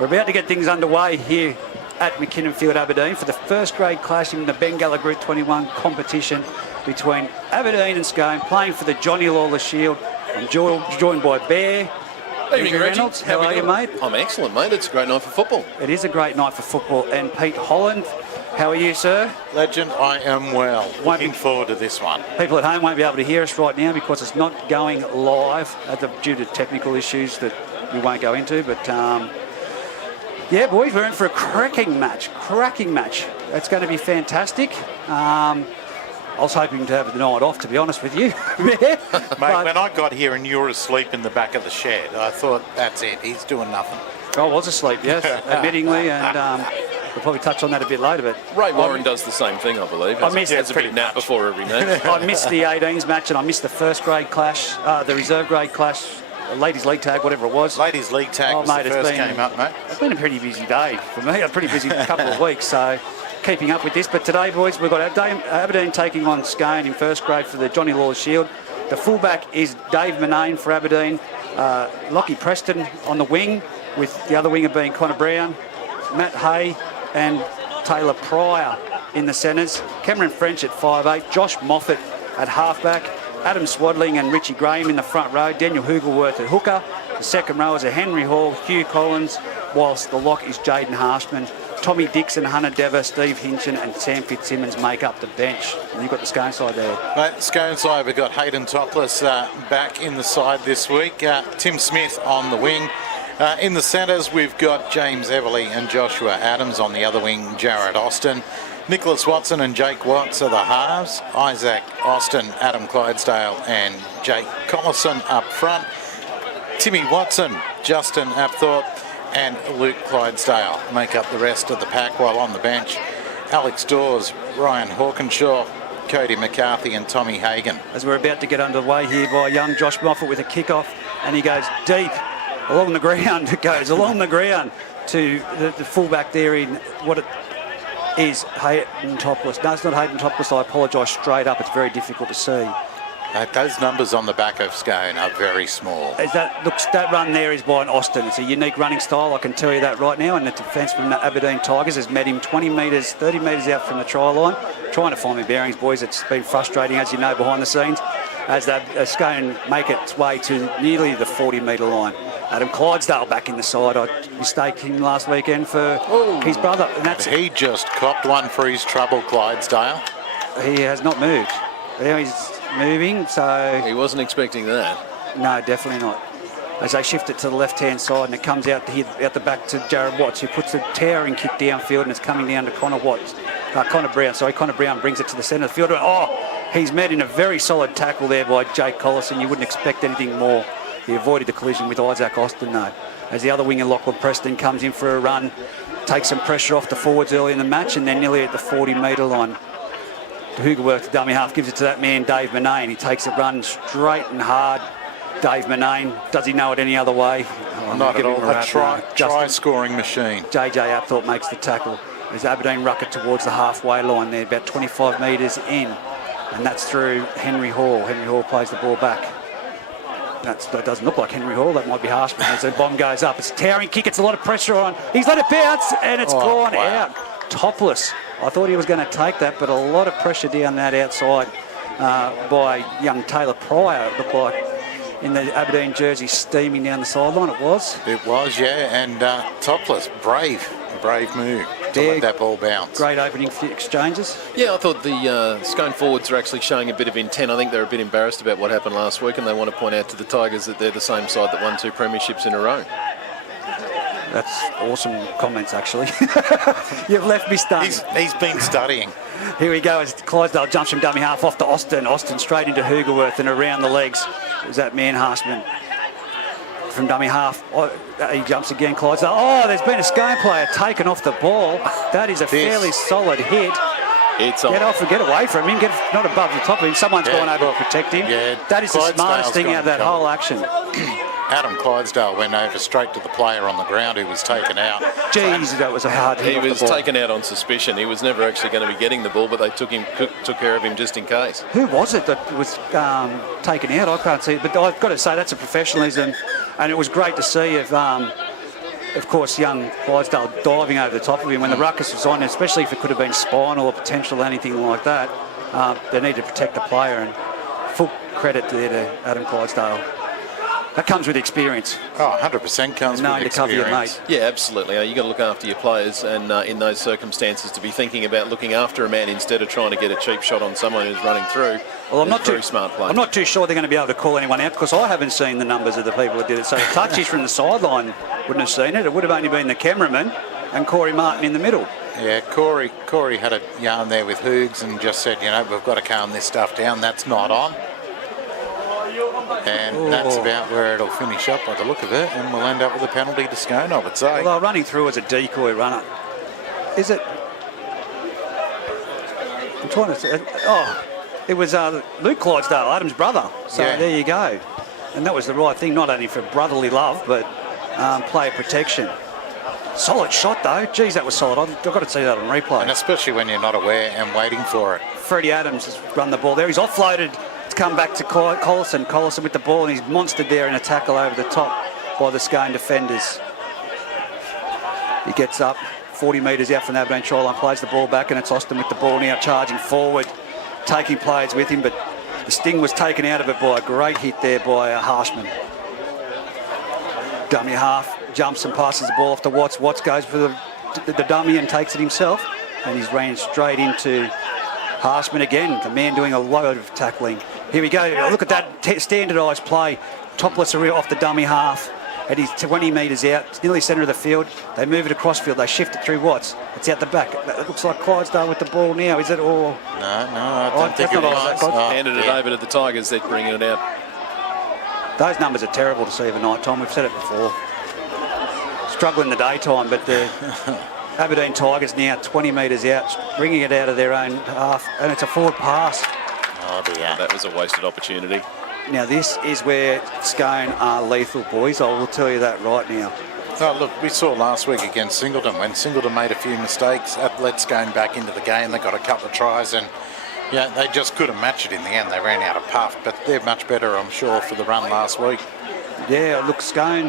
We're about to get things underway here at McKinnon Field, Aberdeen, for the first grade clash in the Bengala Group 21 competition between Aberdeen and Scone, playing for the Johnny Lawler Shield. I'm joined by Bear. Evening, Reggie. Reynolds. How are you, mate? I'm excellent, mate. It's a great night for football. It is a great night for football. And Pete Holland, how are you, sir? Legend, I am well. Looking forward to this one. People at home won't be able to hear us right now because it's not going live due to technical issues that we won't go into. But, yeah, boys, we're in for a cracking match. It's going to be fantastic. I was hoping to have the night off, to be honest with you. Mate, when I got here and you were asleep in the back of the shed, I thought, that's it, he's doing nothing. I was asleep, yes, admittingly, and we'll probably touch on that a bit later. But Ray Warren does the same thing, I believe. I missed a bit nap before every match. I missed the 18s match and I missed the first grade clash, the reserve grade clash, ladies league tag, whatever it was. Ladies league tag was the first game up, mate. It's been a pretty busy day for me, a pretty busy couple of weeks, so keeping up with this. But today, boys, we've got Aberdeen taking on Scone in first grade for the Johnny Lawler Shield. The fullback is Dave Manane for Aberdeen. Lockie Preston on the wing, with the other winger being Connor Brown, Matt Hay and Taylor Pryor in the centres. Cameron French at 5'8", Josh Moffat at halfback, Adam Swadling and Richie Graham in the front row, Daniel Hugelworth at hooker. The second row is a Henry Hall, Hugh Collins, whilst the lock is Jaden Harshman. Tommy Dixon, Hunter Dever, Steve Hinchin and Sam Fitzsimmons make up the bench. And you've got the Scone side there. Mate, the Scone side, we've got Hayden Topless back in the side this week. Tim Smith on the wing. In the centres, we've got James Everly and Joshua Adams. On the other wing, Jared Austin. Nicholas Watson and Jake Watts are the halves. Isaac Austin, Adam Clydesdale and Jake Collison up front. Timmy Watson, Justin Apthorpe and Luke Clydesdale make up the rest of the pack, while on the bench, Alex Dawes, Ryan Hawkinshaw, Cody McCarthy and Tommy Hagan. As we're about to get underway here by young Josh Moffat with a kick-off, and he goes deep along the ground. It goes along the ground to the fullback there in what it is, Hayden Topless. No, it's not Hayden Topless. I apologise straight up. It's very difficult to see. Those numbers on the back of Scone are very small. That run there is by an Austin. It's a unique running style, I can tell you that right now. And the defence from the Aberdeen Tigers has met him 20 metres, 30 metres out from the try line. Trying to find my bearings, boys. It's been frustrating, as you know, behind the scenes, as Scone make its way to nearly the 40-metre line. Adam Clydesdale back in the side. I mistaken him last weekend for his brother. And he just copped one for his trouble, Clydesdale. He has not moved. Now he's moving, so he wasn't expecting that. No, definitely not. As they shift it to the left-hand side, and it comes out the back to Jared Watts, who puts a towering kick downfield, and it's coming down to Connor Brown. Connor Brown brings it to the centre of the field. He's met in a very solid tackle there by Jake Collison. You wouldn't expect anything more. He avoided the collision with Isaac Austin, though. As the other winger, Lachlan Preston, comes in for a run, takes some pressure off the forwards early in the match, and then nearly at the 40-metre line. Hugelworth, the dummy half, gives it to that man, Dave Manane. He takes a run straight and hard. Dave Manane, does he know it any other way? Not at all. A try-scoring machine. JJ Apthorpe makes the tackle. There's Aberdeen rucket towards the halfway line there, about 25 metres in. And that's through Henry Hall. Henry Hall plays the ball back. That doesn't look like Henry Hall. That might be harsh, but as the bomb goes up, it's a towering kick. It's a lot of pressure on. He's let it bounce, and it's gone out. Topless. I thought he was going to take that, but a lot of pressure down that outside by young Taylor Pryor, it looked like, in the Aberdeen jersey, steaming down the sideline. It was, yeah, and Topless, brave move to let that ball bounce. Great opening exchanges. Yeah, I thought the Scone forwards are actually showing a bit of intent. I think they're a bit embarrassed about what happened last week, and they want to point out to the Tigers that they're the same side that won 2 premierships in a row. That's awesome comments, actually. You've left me stunned. He's been studying. Here we go as Clydesdale jumps from dummy half off to Austin. Austin straight into Hugelworth and around the legs. There's that man, Harshman, from dummy half. He jumps again, Clydesdale. There's been a Scone player taken off the ball. That is a fairly solid hit. It's on. Get off and get away from him. Get not above the top of him. Someone's gone over to protect him. Yeah, that is the smartest thing out of that whole action. Adam Clydesdale went over straight to the player on the ground who was taken out. Jeez, that was a hard hit. He was taken out on suspicion. He was never actually going to be getting the ball, but they took care of him just in case. Who was it that was taken out? I can't see it, but I've got to say that's a professionalism, and it was great to see of of course, young Clydesdale diving over the top of him when the ruckus was on, especially if it could have been spinal or potential anything like that. They need to protect the player, and full credit there to Adam Clydesdale. That comes with experience. Oh, 100% comes with Knowing to cover your experience. mate. Yeah, absolutely. You've got to look after your players, and in those circumstances, to be thinking about looking after a man instead of trying to get a cheap shot on someone who's running through. Well, is a very smart play. I'm not too sure they're going to be able to call anyone out because I haven't seen the numbers of the people that did it. So touchies from the sideline wouldn't have seen it. It would have only been the cameraman and Corey Martin in the middle. Yeah, Corey had a yarn there with Hoogs and just said, we've got to calm this stuff down. That's not on. And that's about where it'll finish up by the look of it, and we'll end up with a penalty to Scone, I would say. Well, they're running through as a decoy runner. Is it? I'm trying to say. Oh, it was Luke Clydesdale, Adam's brother. So Yeah. there you go. And that was the right thing, not only for brotherly love, but player protection. Solid shot, though. Geez, that was solid. I've got to see that on replay. And especially when you're not aware and waiting for it. Freddie Adams has run the ball there. He's offloaded to come back to Collison. Collison with the ball, and he's monstered there in a tackle over the top by the Scone defenders. He gets up 40 metres out from the Aberdeen try line, plays the ball back, and it's Austin with the ball now charging forward, taking players with him, but the sting was taken out of it by a great hit there by Harshman. Dummy half, jumps and passes the ball off to Watts. Watts goes for the dummy and takes it himself, and he's ran straight into Harshman again, the man doing a load of tackling. Here we go. Look at that standardised play. Topless off the dummy half. And he's 20 metres out. It's nearly centre of the field. They move it across field. They shift it through Watts. It's out the back. It looks like Clydesdale with the ball now. Is it all? No, I don't think it that's not was. offside. Handed it over to the Tigers. They're bringing it out. Those numbers are terrible to see of a night time. We've said it before. Struggle in the daytime, but the Aberdeen Tigers now 20 metres out, bringing it out of their own half, and it's a forward pass. Oh, dear. That was a wasted opportunity. Now this is where Scone are lethal, boys. I will tell you that right now. Oh, look, we saw last week against Singleton when Singleton made a few mistakes. That let Scone back into the game. They got a couple of tries, and they just couldn't match it in the end. They ran out of puff, but they're much better, I'm sure, for the run last week. Yeah, look, Scone,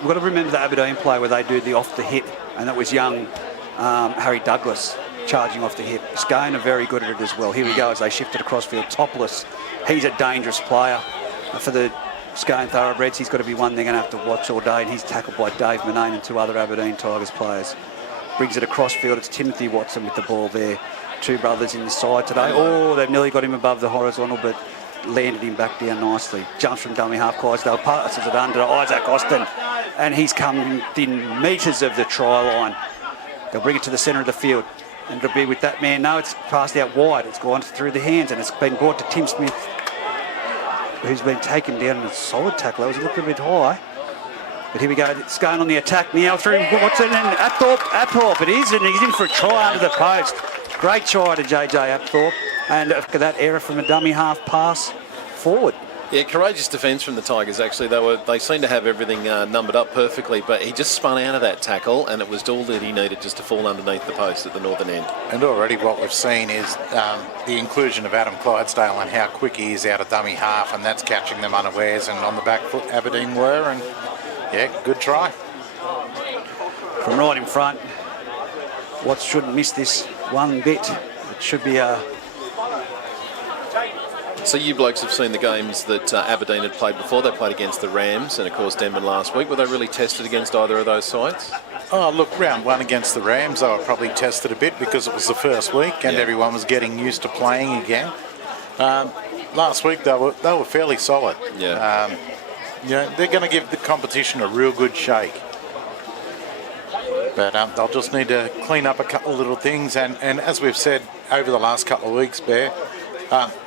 we've got to remember the Aberdeen play where they do the off the hip, and that was young Harry Douglas charging off the hip. Scone are very good at it as well. Here we go as they shift it across field. Topless. He's a dangerous player. For the Scone Thoroughbreds, he's got to be one they're going to have to watch all day, and he's tackled by Dave Manane and two other Aberdeen Tigers players. Brings it across field. It's Timothy Watson with the ball there. Two brothers in the side today. Oh, they've nearly got him above the horizontal, but landed him back down nicely. Jumps from dummy half. Clydesdale passes it under to Isaac Austin, and he's come within metres of the try line. They'll bring it to the centre of the field, and it'll be with that man. No, it's passed out wide. It's gone through the hands, and it's been brought to Tim Smith, who's been taken down in a solid tackle. It was a little bit high. But here we go. It's going on the attack now through Watson and Apthorpe. It is, and he's in for a try under the post. Great try to JJ Apthorpe. And after that error from a dummy half pass forward. Yeah, courageous defence from the Tigers, actually. They seemed to have everything numbered up perfectly, but he just spun out of that tackle, and it was all that he needed just to fall underneath the post at the northern end. And already what we've seen is the inclusion of Adam Clydesdale and how quick he is out of dummy half, and that's catching them unawares, and on the back foot Aberdeen were, and yeah, good try. From right in front, Watts shouldn't miss this one bit. It should be a... So you blokes have seen the games that Aberdeen had played before. They played against the Rams and, of course, Denman last week. Were they really tested against either of those sides? Oh, look, round one against the Rams, they were probably tested a bit because it was the first week and everyone was getting used to playing again. Last week, they were fairly solid. Yeah. They're going to give the competition a real good shake. But they'll just need to clean up a couple of little things. And as we've said over the last couple of weeks, Bear,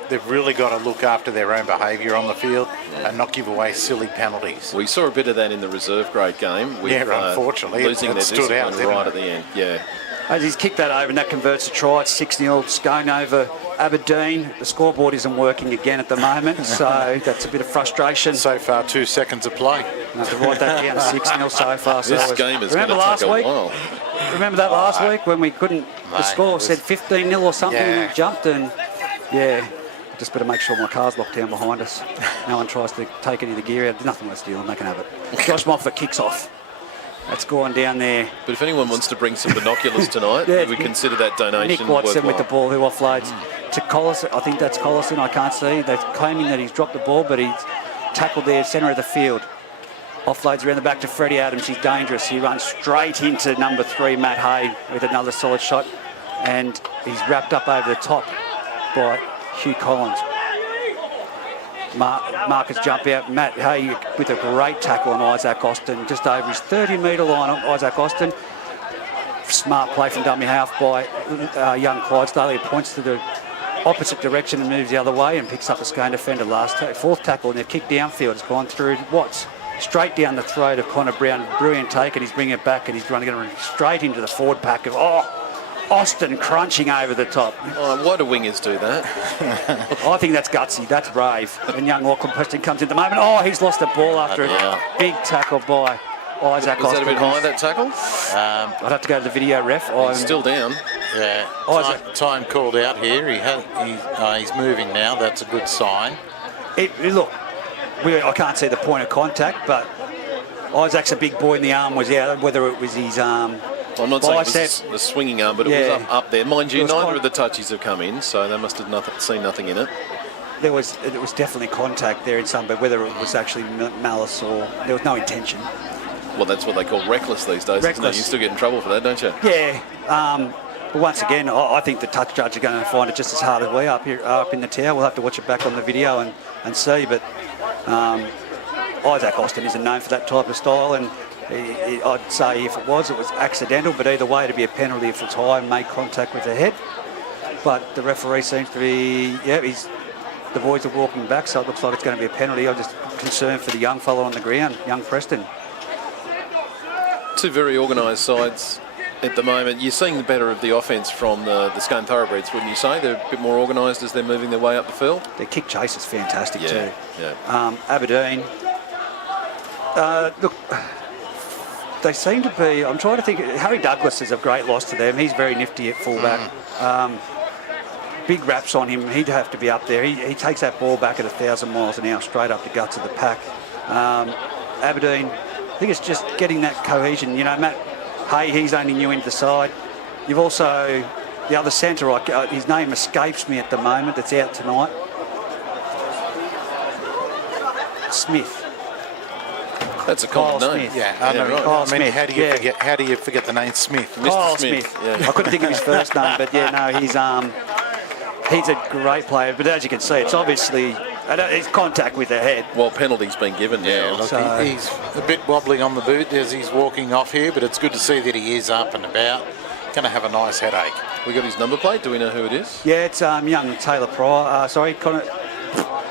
they've really got to look after their own behaviour on the field and not give away silly penalties. We saw a bit of that in the reserve grade game. With, unfortunately. Losing it their stood out discipline right at the end. Yeah. As he's kicked that over and that converts a try, it's 6-0. Scone over Aberdeen. The scoreboard isn't working again at the moment, so that's a bit of frustration. So far, 2 seconds of play. I have to write that down, 6-0 so far. So This game is going to take a while. Remember that last week when we couldn't, the score said 15-0 or something, and we jumped and, just better make sure my car's locked down behind us. No one tries to take any of the gear out. There's nothing worth stealing, they can have it. Josh Moffat kicks off. That's gone down there. But if anyone wants to bring some binoculars tonight, Yeah, we consider that donation Nick Watson worthwhile. with the ball, who offloads to Collison. I think that's Collison. I can't see. They're claiming that he's dropped the ball, but he's tackled there, centre of the field. Offloads around the back to Freddie Adams. He's dangerous. He runs straight into number 3, Matt Hay, with another solid shot. And he's wrapped up over the top by Hugh Collins. Marcus jump out. Matt Hay with a great tackle on Isaac Austin, just over his 30-metre line on Isaac Austin. Smart play from dummy half by young Clydesdale. He points to the opposite direction and moves the other way and picks up a Scone defender. Fourth tackle, and the kick downfield has gone through Watts. Straight down the throat of Connor Brown. Brilliant take, and he's bringing it back, and he's running straight into the forward pack of Austin crunching over the top. Oh, why do wingers do that? I think that's gutsy. That's brave. And young Lachlan Preston comes in at the moment. Oh, he's lost the ball after a big tackle by Isaac Austin. Was that a bit high, that tackle? I'd have to go to the video ref. He's still down. Yeah, time called out here. He's moving now. That's a good sign. Look, I can't see the point of contact, but Isaac's a big boy, and the arm was out. Whether it was his arm. Well, I'm not saying it was the swinging arm, but it was up there. Mind you, neither of the touches have come in, so they must have seen nothing in it. It was definitely contact there in some, but whether it was actually malice or there was no intention. Well, that's what they call reckless these days, isn't it? You still get in trouble for that, don't you? Yeah. But once again, I think the touch judge are going to find it just as hard as we are up in the tower. We'll have to watch it back on the video and see. But Isaac Austin isn't known for that type of style, and I'd say if it was accidental, but either way, it'd be a penalty if it's high and made contact with the head. But the referee seems to be, the boys are walking back, so it looks like it's going to be a penalty. I'm just concerned for the young fellow on the ground, young Preston. Two very organised sides at the moment. You're seeing the better of the offence from the Scone Thoroughbreds, wouldn't you say? They're a bit more organised as they're moving their way up the field. Their kick chase is fantastic too. Yeah. Aberdeen, look, they seem to be, I'm trying to think, Harry Douglas is a great loss to them. He's very nifty at fullback. Big raps on him. He'd have to be up there. He takes that ball back at 1,000 miles an hour straight up the guts of the pack. Aberdeen, I think it's just getting that cohesion. You know, Matt Hay, he's only new into the side. You've also, the other centre, his name escapes me at the moment, that's out tonight. Smith. That's a common name. Smith. Yeah, Kyle I mean, Smith. how do you forget the name Smith? Kyle Smith. Smith. Yeah. I couldn't think of his first name, but he's a great player. But as you can see, it's obviously it's contact with the head. Well, penalty's been given now. Look, he's a bit wobbly on the boot as he's walking off here, but it's good to see that he is up and about. Going to have a nice headache. We got his number plate. Do we know who it is? Yeah, it's young Taylor Pryor.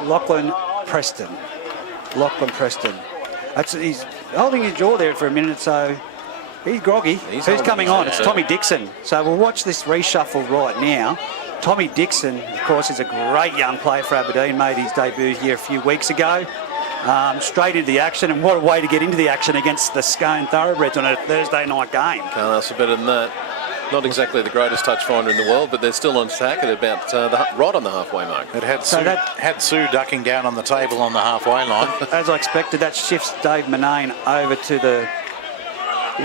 Lachlan Preston. Lachlan Preston. He's holding his jaw there for a minute, so he's groggy. Who's coming on? It's Tommy Dixon. So we'll watch this reshuffle right now. Tommy Dixon, of course, is a great young player for Aberdeen. Made his debut here a few weeks ago. Straight into the action, and what a way to get into the action against the Scone Thoroughbreds on a Thursday night game. Can't ask for better than that. Not exactly the greatest touch finder in the world, but they're still on track at about right on the halfway mark. It had Sue ducking down on the table on the halfway line. As I expected, that shifts Dave Manane over to the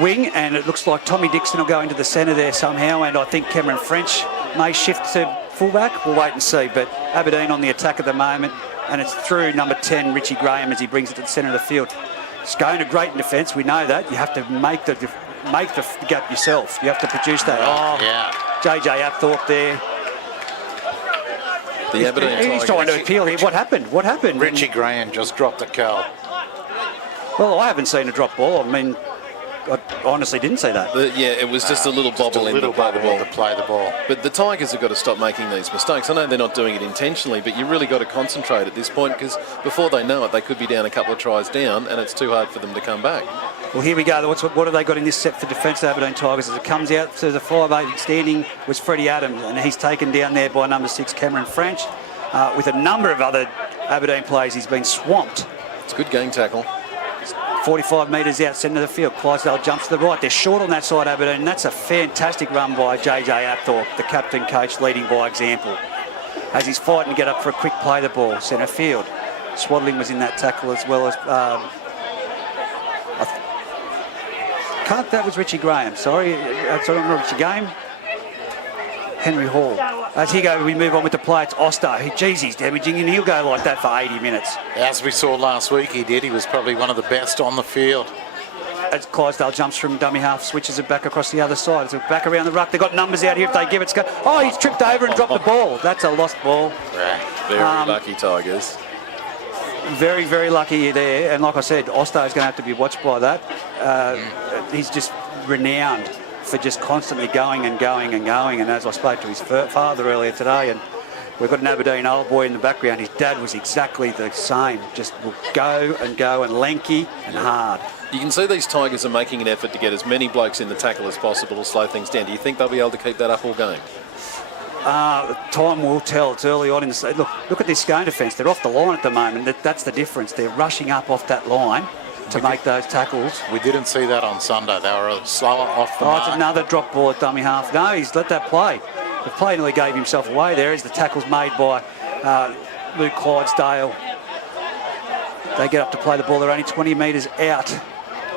wing, and it looks like Tommy Dixon will go into the centre there somehow, and I think Cameron French may shift to fullback. We'll wait and see, but Aberdeen on the attack at the moment, and it's through number 10, Richie Graham, as he brings it to the centre of the field. Scone are great in defence, we know that. You have to make the gap yourself. You have to produce that. JJ Apthorpe there. The Aberdeen He's trying to appeal here. What happened? Richie Graham just dropped the curl. Well, I haven't seen a drop ball. I mean, I honestly didn't see that. It was just a little bobble in to play the ball. But the Tigers have got to stop making these mistakes. I know they're not doing it intentionally, but you really got to concentrate at this point, because before they know it, they could be down a couple of tries down, and it's too hard for them to come back. Well, here we go. What have they got in this set for defence, Aberdeen Tigers? As it comes out to the 5'8", standing was Freddie Adams, and he's taken down there by number 6, Cameron French. With a number of other Aberdeen players, he's been swamped. It's a good gang tackle. 45 metres out centre of the field. Clydesdale jumps to the right. They're short on that side, Aberdeen, and that's a fantastic run by JJ Apthorpe, the captain coach, leading by example. As he's fighting to get up for a quick play the ball, centre field. Swaddling was in that tackle as well as That was Richie Graham. Sorry, that's not Richie Game. Henry Hall. As we move on with the play, it's Oster. Geez, he's damaging, and he'll go like that for 80 minutes. As we saw last week, he did. He was probably one of the best on the field. As Clydesdale jumps from dummy half, switches it back across the other side. It's back around the ruck. They've got numbers out here if they give it. Oh, he's tripped over and dropped the ball. That's a lost ball. Very lucky Tigers. Very, very lucky there. And like I said, Oster is going to have to be watched by that. He's just renowned for just constantly going and going and going. And as I spoke to his father earlier today, and we've got an Aberdeen old boy in the background. His dad was exactly the same. Just will go and lanky and hard. You can see these Tigers are making an effort to get as many blokes in the tackle as possible to slow things down. Do you think they'll be able to keep that up all game? Time will tell. It's early on in the... Look at this Scone defence. They're off the line at the moment. That's the difference. They're rushing up off that line to make those tackles. We didn't see that on Sunday. They were slower off the mark. It's another drop ball at dummy half. No, he's let that play. The play nearly gave himself away there as the tackle's made by Luke Clydesdale. They get up to play the ball. They're only 20 metres out.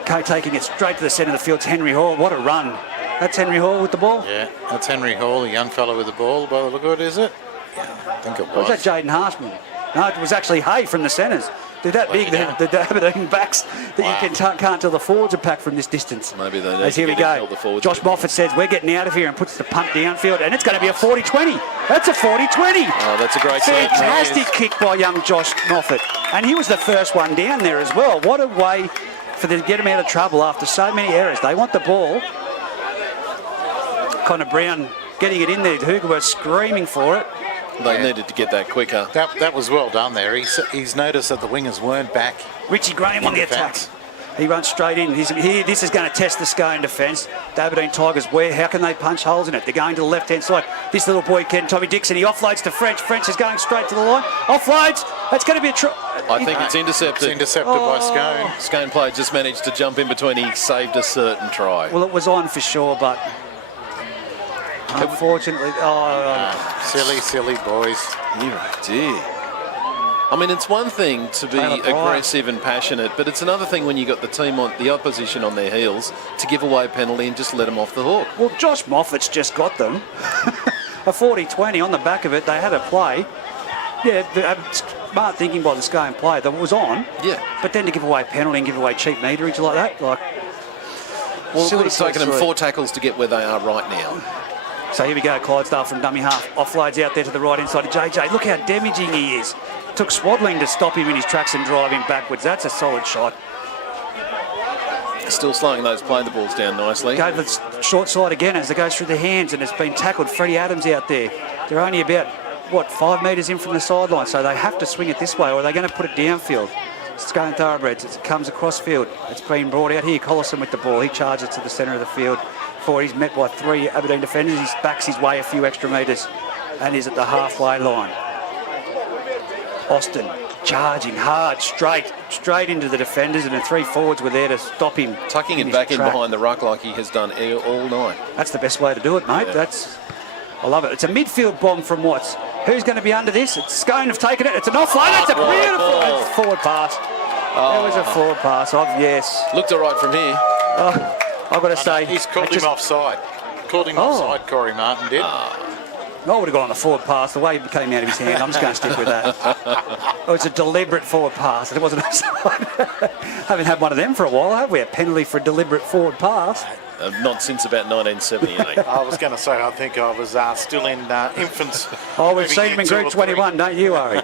Taking it straight to the centre of the field. It's Henry Hall. What a run. That's Henry Hall with the ball? Yeah, that's Henry Hall, a young fellow with the ball. By the look of it, is it? Yeah, I think it was. Or was that Jaden Harshman? No, it was actually Hay from the centres. They're that big, the Aberdeen backs, that you can't tell the forwards are packed from this distance. Maybe they need as here we go. Josh Moffat says, we're getting out of here, and puts the punt downfield, and it's going to be a 40-20. That's a 40-20. Oh, that's a great set. Fantastic kick by young Josh Moffat. And he was the first one down there as well. What a way for them to get him out of trouble after so many errors. They want the ball. Connor Brown getting it in there. Hugerberg screaming for it. They needed to get that quicker. That was well done there. He's noticed that the wingers weren't back. Richie Graham on the attack. He runs straight in. This is going to test the Scone defence. The Aberdeen Tigers, how can they punch holes in it? They're going to the left-hand side. This little boy, Tommy Dixon, he offloads to French. French is going straight to the line. Offloads. That's going to be a try. I think it's intercepted. It's intercepted by Scone. Scone player just managed to jump in between. He saved a certain try. Well, it was on for sure, but unfortunately... Silly boys. Oh, dear. I mean, it's one thing to be aggressive and passionate, but it's another thing when you got the team on the opposition on their heels to give away a penalty and just let them off the hook. Well, Josh Moffat's just got them. A 40-20 on the back of it. They had a play. Yeah, smart thinking by the Scone player that was on. Yeah. But then to give away a penalty and give away cheap meterage like that, well, it would have taken them 4 tackles to get where they are right now. So here we go, Clydesdale from dummy half. Offloads out there to the right inside of JJ. Look how damaging he is. Took Swaddling to stop him in his tracks and drive him backwards. That's a solid shot. Still slowing those playing the balls down nicely. Go to the short side again as it goes through the hands, and it's been tackled. Freddie Adams out there. They're only about, 5 metres in from the sideline, so they have to swing it this way, or are they going to put it downfield? Scone Thoroughbreds, it comes across field. It's been brought out here. Collison with the ball. He charges to the centre of the field. He's met by 3 Aberdeen defenders. He backs his way a few extra metres and is at the halfway line. Austin charging hard, straight into the defenders, and the 3 forwards were there to stop him. Tucking it back in behind the ruck like he has done all night. That's the best way to do it, mate. Yeah. I love it. It's a midfield bomb from Watts. Who's going to be under this? It's Scone have taken it. It's an offload. It's a beautiful forward pass. That was a forward pass. Yes. Looked all right from here. I've got to say... He's called him offside. Called him offside, Corey Martin did. I would have gone on the forward pass. The way it came out of his hand, I'm just going to stick with that. It's a deliberate forward pass. It wasn't offside. Haven't had one of them for a while, have we? A penalty for a deliberate forward pass. Not since about 1978. I was going to say, I think I was still in infants. We've seen him in Group 21, don't you worry.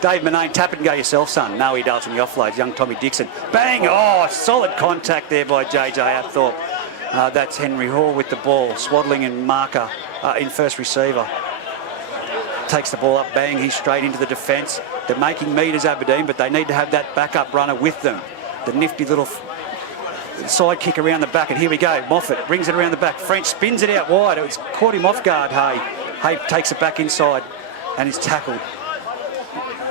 Dave Manane, tap and go yourself, son. No, he doesn't. He offloads. Young Tommy Dixon. Bang! Solid contact there by JJ Apthorpe. That's Henry Hall with the ball. Swaddling and Marker in first receiver. Takes the ball up, bang, he's straight into the defence. They're making metres, Aberdeen, but they need to have that backup runner with them. The nifty little side kick around the back, and here we go. Moffat brings it around the back. French spins it out wide. It's caught him off guard, Hay takes it back inside and is tackled.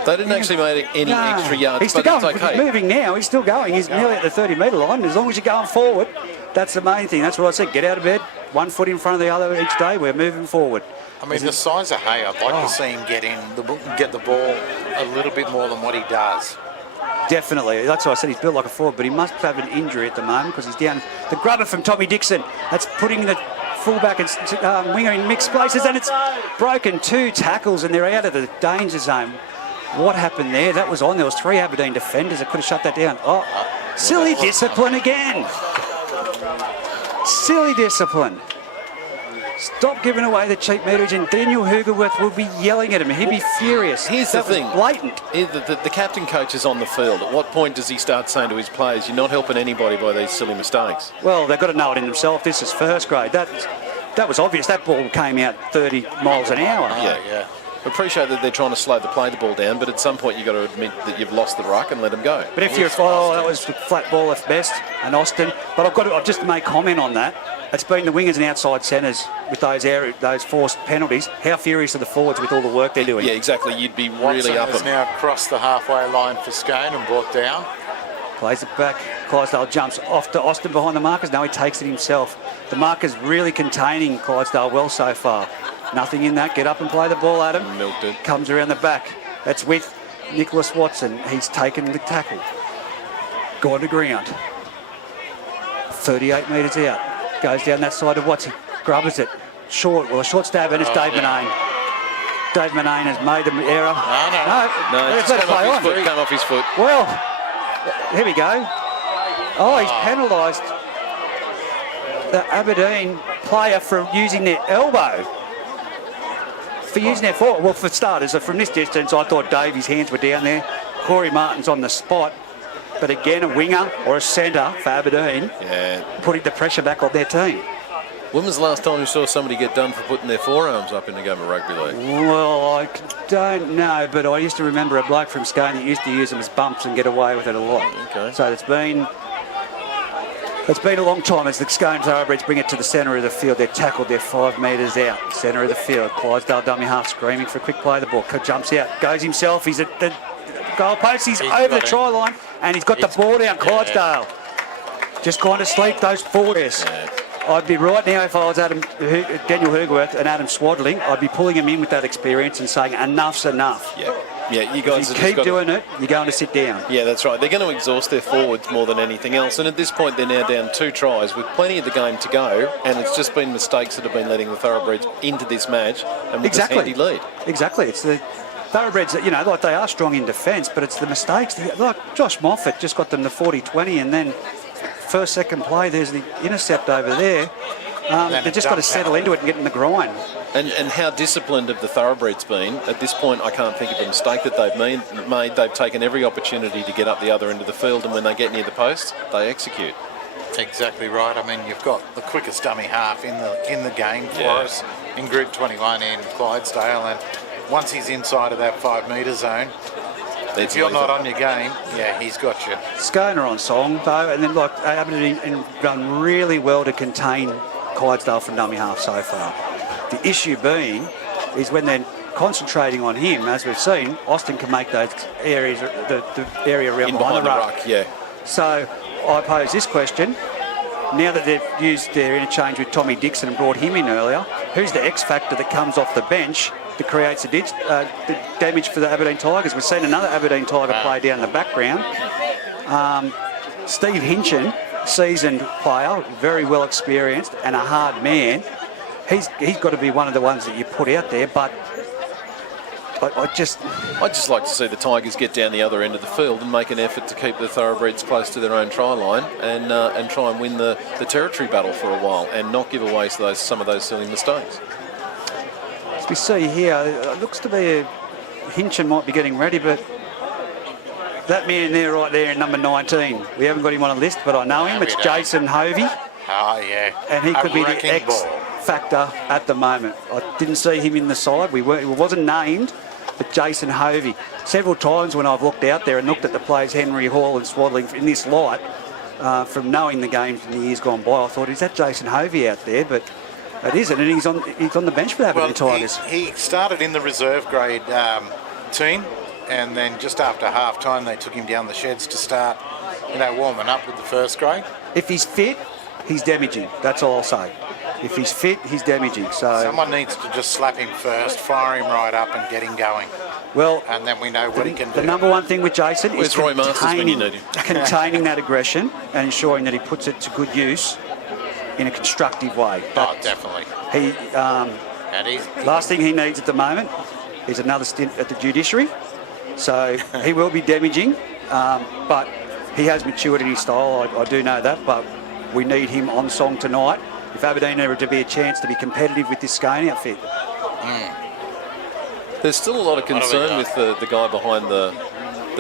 They didn't actually make any extra yards, he's still but going. it's okay. He's moving now. He's still going. He's nearly at the 30-metre line. As long as you're going forward, that's the main thing. That's what I said. Get out of bed. 1 foot in front of the other each day. We're moving forward. I mean, the size of Hay, I'd like to see him get the ball a little bit more than what he does. definitely. That's why I said he's built like a forward, but he must have an injury at the moment because he's down. The grubber from Tommy Dixon. That's putting the fullback and winger in mixed places, and it's broken 2 tackles, and they're out of the danger zone. What happened there? That was on. There was 3 Aberdeen defenders that could have shut that down. Oh, silly discipline again. Silly discipline. Stop giving away the cheap meterage, and Daniel Hugerworth will be yelling at him. He'd be furious. Here's the thing. Blatant. The captain coach is on the field. At what point does he start saying to his players, you're not helping anybody by these silly mistakes? Well, they've got to know it in themselves. This is first grade. That was obvious. That ball came out 30 miles an hour. Yeah. Appreciate that they're trying to slow the ball down, but at some point you've got to admit that you've lost the ruck and let them go. But if you're, that was flat ball left best, and Austin. But I've just made comment on that. It's been the wingers and outside centres with those forced penalties. How furious are the forwards with all the work they're doing? Yeah, exactly. You'd be Watson really up has now crossed the halfway line for Scone and brought down. Plays it back. Clydesdale jumps off to Austin behind the markers. Now he takes it himself. The markers really containing Clydesdale well so far. Nothing in that. Get up and play the ball, Adam. Milked it. Comes around the back. That's with Nicholas Watson. He's taken the tackle. Gone to ground. 38 metres out. Goes down that side of Watson. Grubbers it. Short. Well, a short stab, and it's Dave Manane. Dave Manane has made the error. No, it's come off his foot. Well, here we go. Oh, he's penalised the Aberdeen player for using their elbow. For using their foot. Well, for starters, from this distance, I thought Davey's hands were down there. Corey Martin's on the spot. But again, a winger or a centre for Aberdeen, putting the pressure back on their team. When was the last time you saw somebody get done for putting their forearms up in the game of rugby league? Well, I don't know, but I used to remember a bloke from Scone that used to use them as bumps and get away with it a lot. Okay. So it's been a long time as the Scone Thoroughbreds bring it to the centre of the field. They're tackled, they're 5 metres out, centre of the field. Clydesdale dummy half screaming for a quick play of the ball. Jumps out, goes himself, he's at the goal post, he's over the try line, and he's got the ball down, Clydesdale. Just kind of sleep those forwards. I'd be right now if I was Daniel Hugerworth and Adam Swaddling, I'd be pulling him in with that experience and saying enough's enough. Yeah, you guys if you keep doing it, you're going to sit down. Yeah, that's right. They're going to exhaust their forwards more than anything else. And at this point, they're now down 2 tries with plenty of the game to go. And it's just been mistakes that have been letting the Thoroughbreds into this match and with this handy lead. Exactly. It's the Thoroughbreds, like they are strong in defence, but it's the mistakes. Like Josh Moffat just got them to 40-20, and then first, second play, there's the intercept over there. They've just got to settle into it and get in the grind. And how disciplined have the Thoroughbreds been? At this point, I can't think of a mistake that they've made. They've taken every opportunity to get up the other end of the field, and when they get near the post, they execute. Exactly right. I mean, you've got the quickest dummy half in the game for us in Group 21 in Clydesdale, and once he's inside of that 5 metre zone, if you're not on your game, he's got you. Scone are on song, though, and then Aberdeen done really well to contain Clydesdale from dummy half so far. The issue being is when they're concentrating on him, as we've seen, Austin can make those areas, the area around behind the ruck. So I pose this question. Now that they've used their interchange with Tommy Dixon and brought him in earlier, who's the X factor that comes off the bench that creates the damage for the Aberdeen Tigers? We've seen another Aberdeen Tiger play down the background. Steve Hinchin, seasoned player, very well experienced and a hard man. He's got to be one of the ones that you put out there, but I'd just like to see the Tigers get down the other end of the field and make an effort to keep the Thoroughbreds close to their own try line and try and win the territory battle for a while and not give away some of those silly mistakes. As we see here, it looks to be Hinchin might be getting ready, but that man there, right there in number 19, we haven't got him on a list, but I know him. It's Jason Hovey. Oh, yeah. And he could be the X factor at the moment. I didn't see him in the side. He wasn't named, but Jason Hovey. Several times when I've looked out there and looked at the players, Henry Hall and Swaddling, in this light, from knowing the games in the years gone by, I thought, is that Jason Hovey out there? But it isn't, and he's on the bench for the Aberdeen Tigers. He started in the reserve grade team, and then just after half time they took him down the sheds to start warming up with the first grade. If he's fit, he's damaging. That's all I'll say. If he's fit, he's damaging. So someone needs to just slap him first, fire him right up and get him going. Well, and then we know what he can do. The number one thing with Jason Where's is Roy Masters when you need him? containing that aggression and ensuring that he puts it to good use in a constructive way. Oh, definitely. He And he's last thing he needs at the moment is another stint at the judiciary. So he will be damaging, but he has matured in his style. I do know that, but we need him on song tonight. If Aberdeen are to be a chance to be competitive with this Scone outfit. There's still a lot of concern with the guy behind the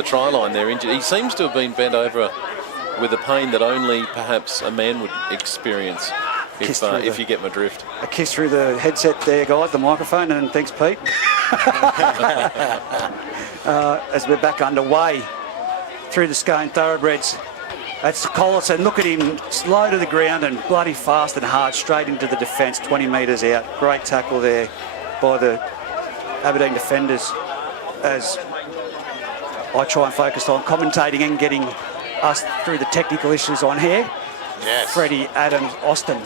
try line there injured. He seems to have been bent over with a pain that only perhaps a man would experience, if you get my drift. A kiss through the headset there, guys, the microphone, and thanks, Pete. As we're back underway through the Scone Thoroughbreds. That's Collison. Look at him, slow to the ground and bloody fast and hard, straight into the defence, 20 metres out. Great tackle there by the Aberdeen defenders, as I try and focus on commentating and getting us through the technical issues on here. yes. Freddie Adams, Austin.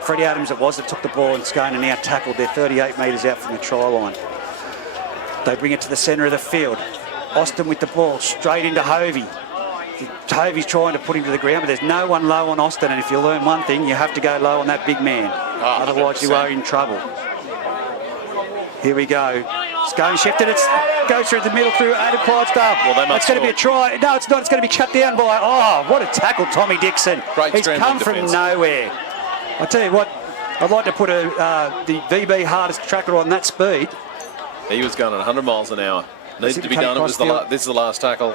Freddie Adams it was that took the ball, and Scone are now tackled. They're 38 metres out from the try line. They bring it to the centre of the field. Austin with the ball, straight into Hovey. Hovey's trying to put him to the ground, but there's no one low on Austin, and if you learn one thing, you have to go low on that big man. Otherwise you are in trouble. Here we go. Scone shifted. It goes through the middle through Adam Clydesdale. Well, they must it's going to be a try. No, it's not. It's going to be cut down by... Oh, what a tackle, Tommy Dixon. Great He's come scrambling from defence. nowhere. I tell you what, I'd like to put the VB hardest tracker on that speed. He was going at 100 miles an hour. Needed to be done. This is the last tackle.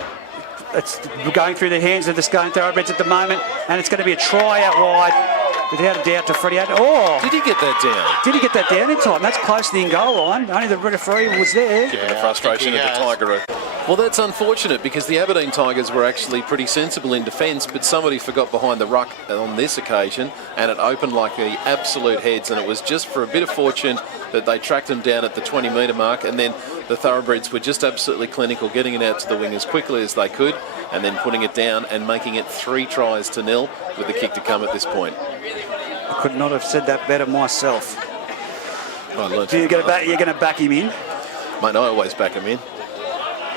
It's going through the hands of the Scone Thoroughbreds at the moment, and it's going to be a try out wide. Without a doubt to Freddie Adams. Oh! Did he get that down? Did he get that down in time? That's close to the in-goal line. Only the referee was there. Given the frustration of the Tiger. Well, that's unfortunate because the Aberdeen Tigers were actually pretty sensible in defence, but somebody forgot behind the ruck on this occasion, and it opened like the absolute heads, and it was just for a bit of fortune that they tracked him down at the 20-metre mark, and then the Thoroughbreds were just absolutely clinical, getting it out to the wing as quickly as they could, and then putting it down and making it 3-0 with the kick to come at this point. I could not have said that better myself. You're You're going to back him in? Mate, I always back him in.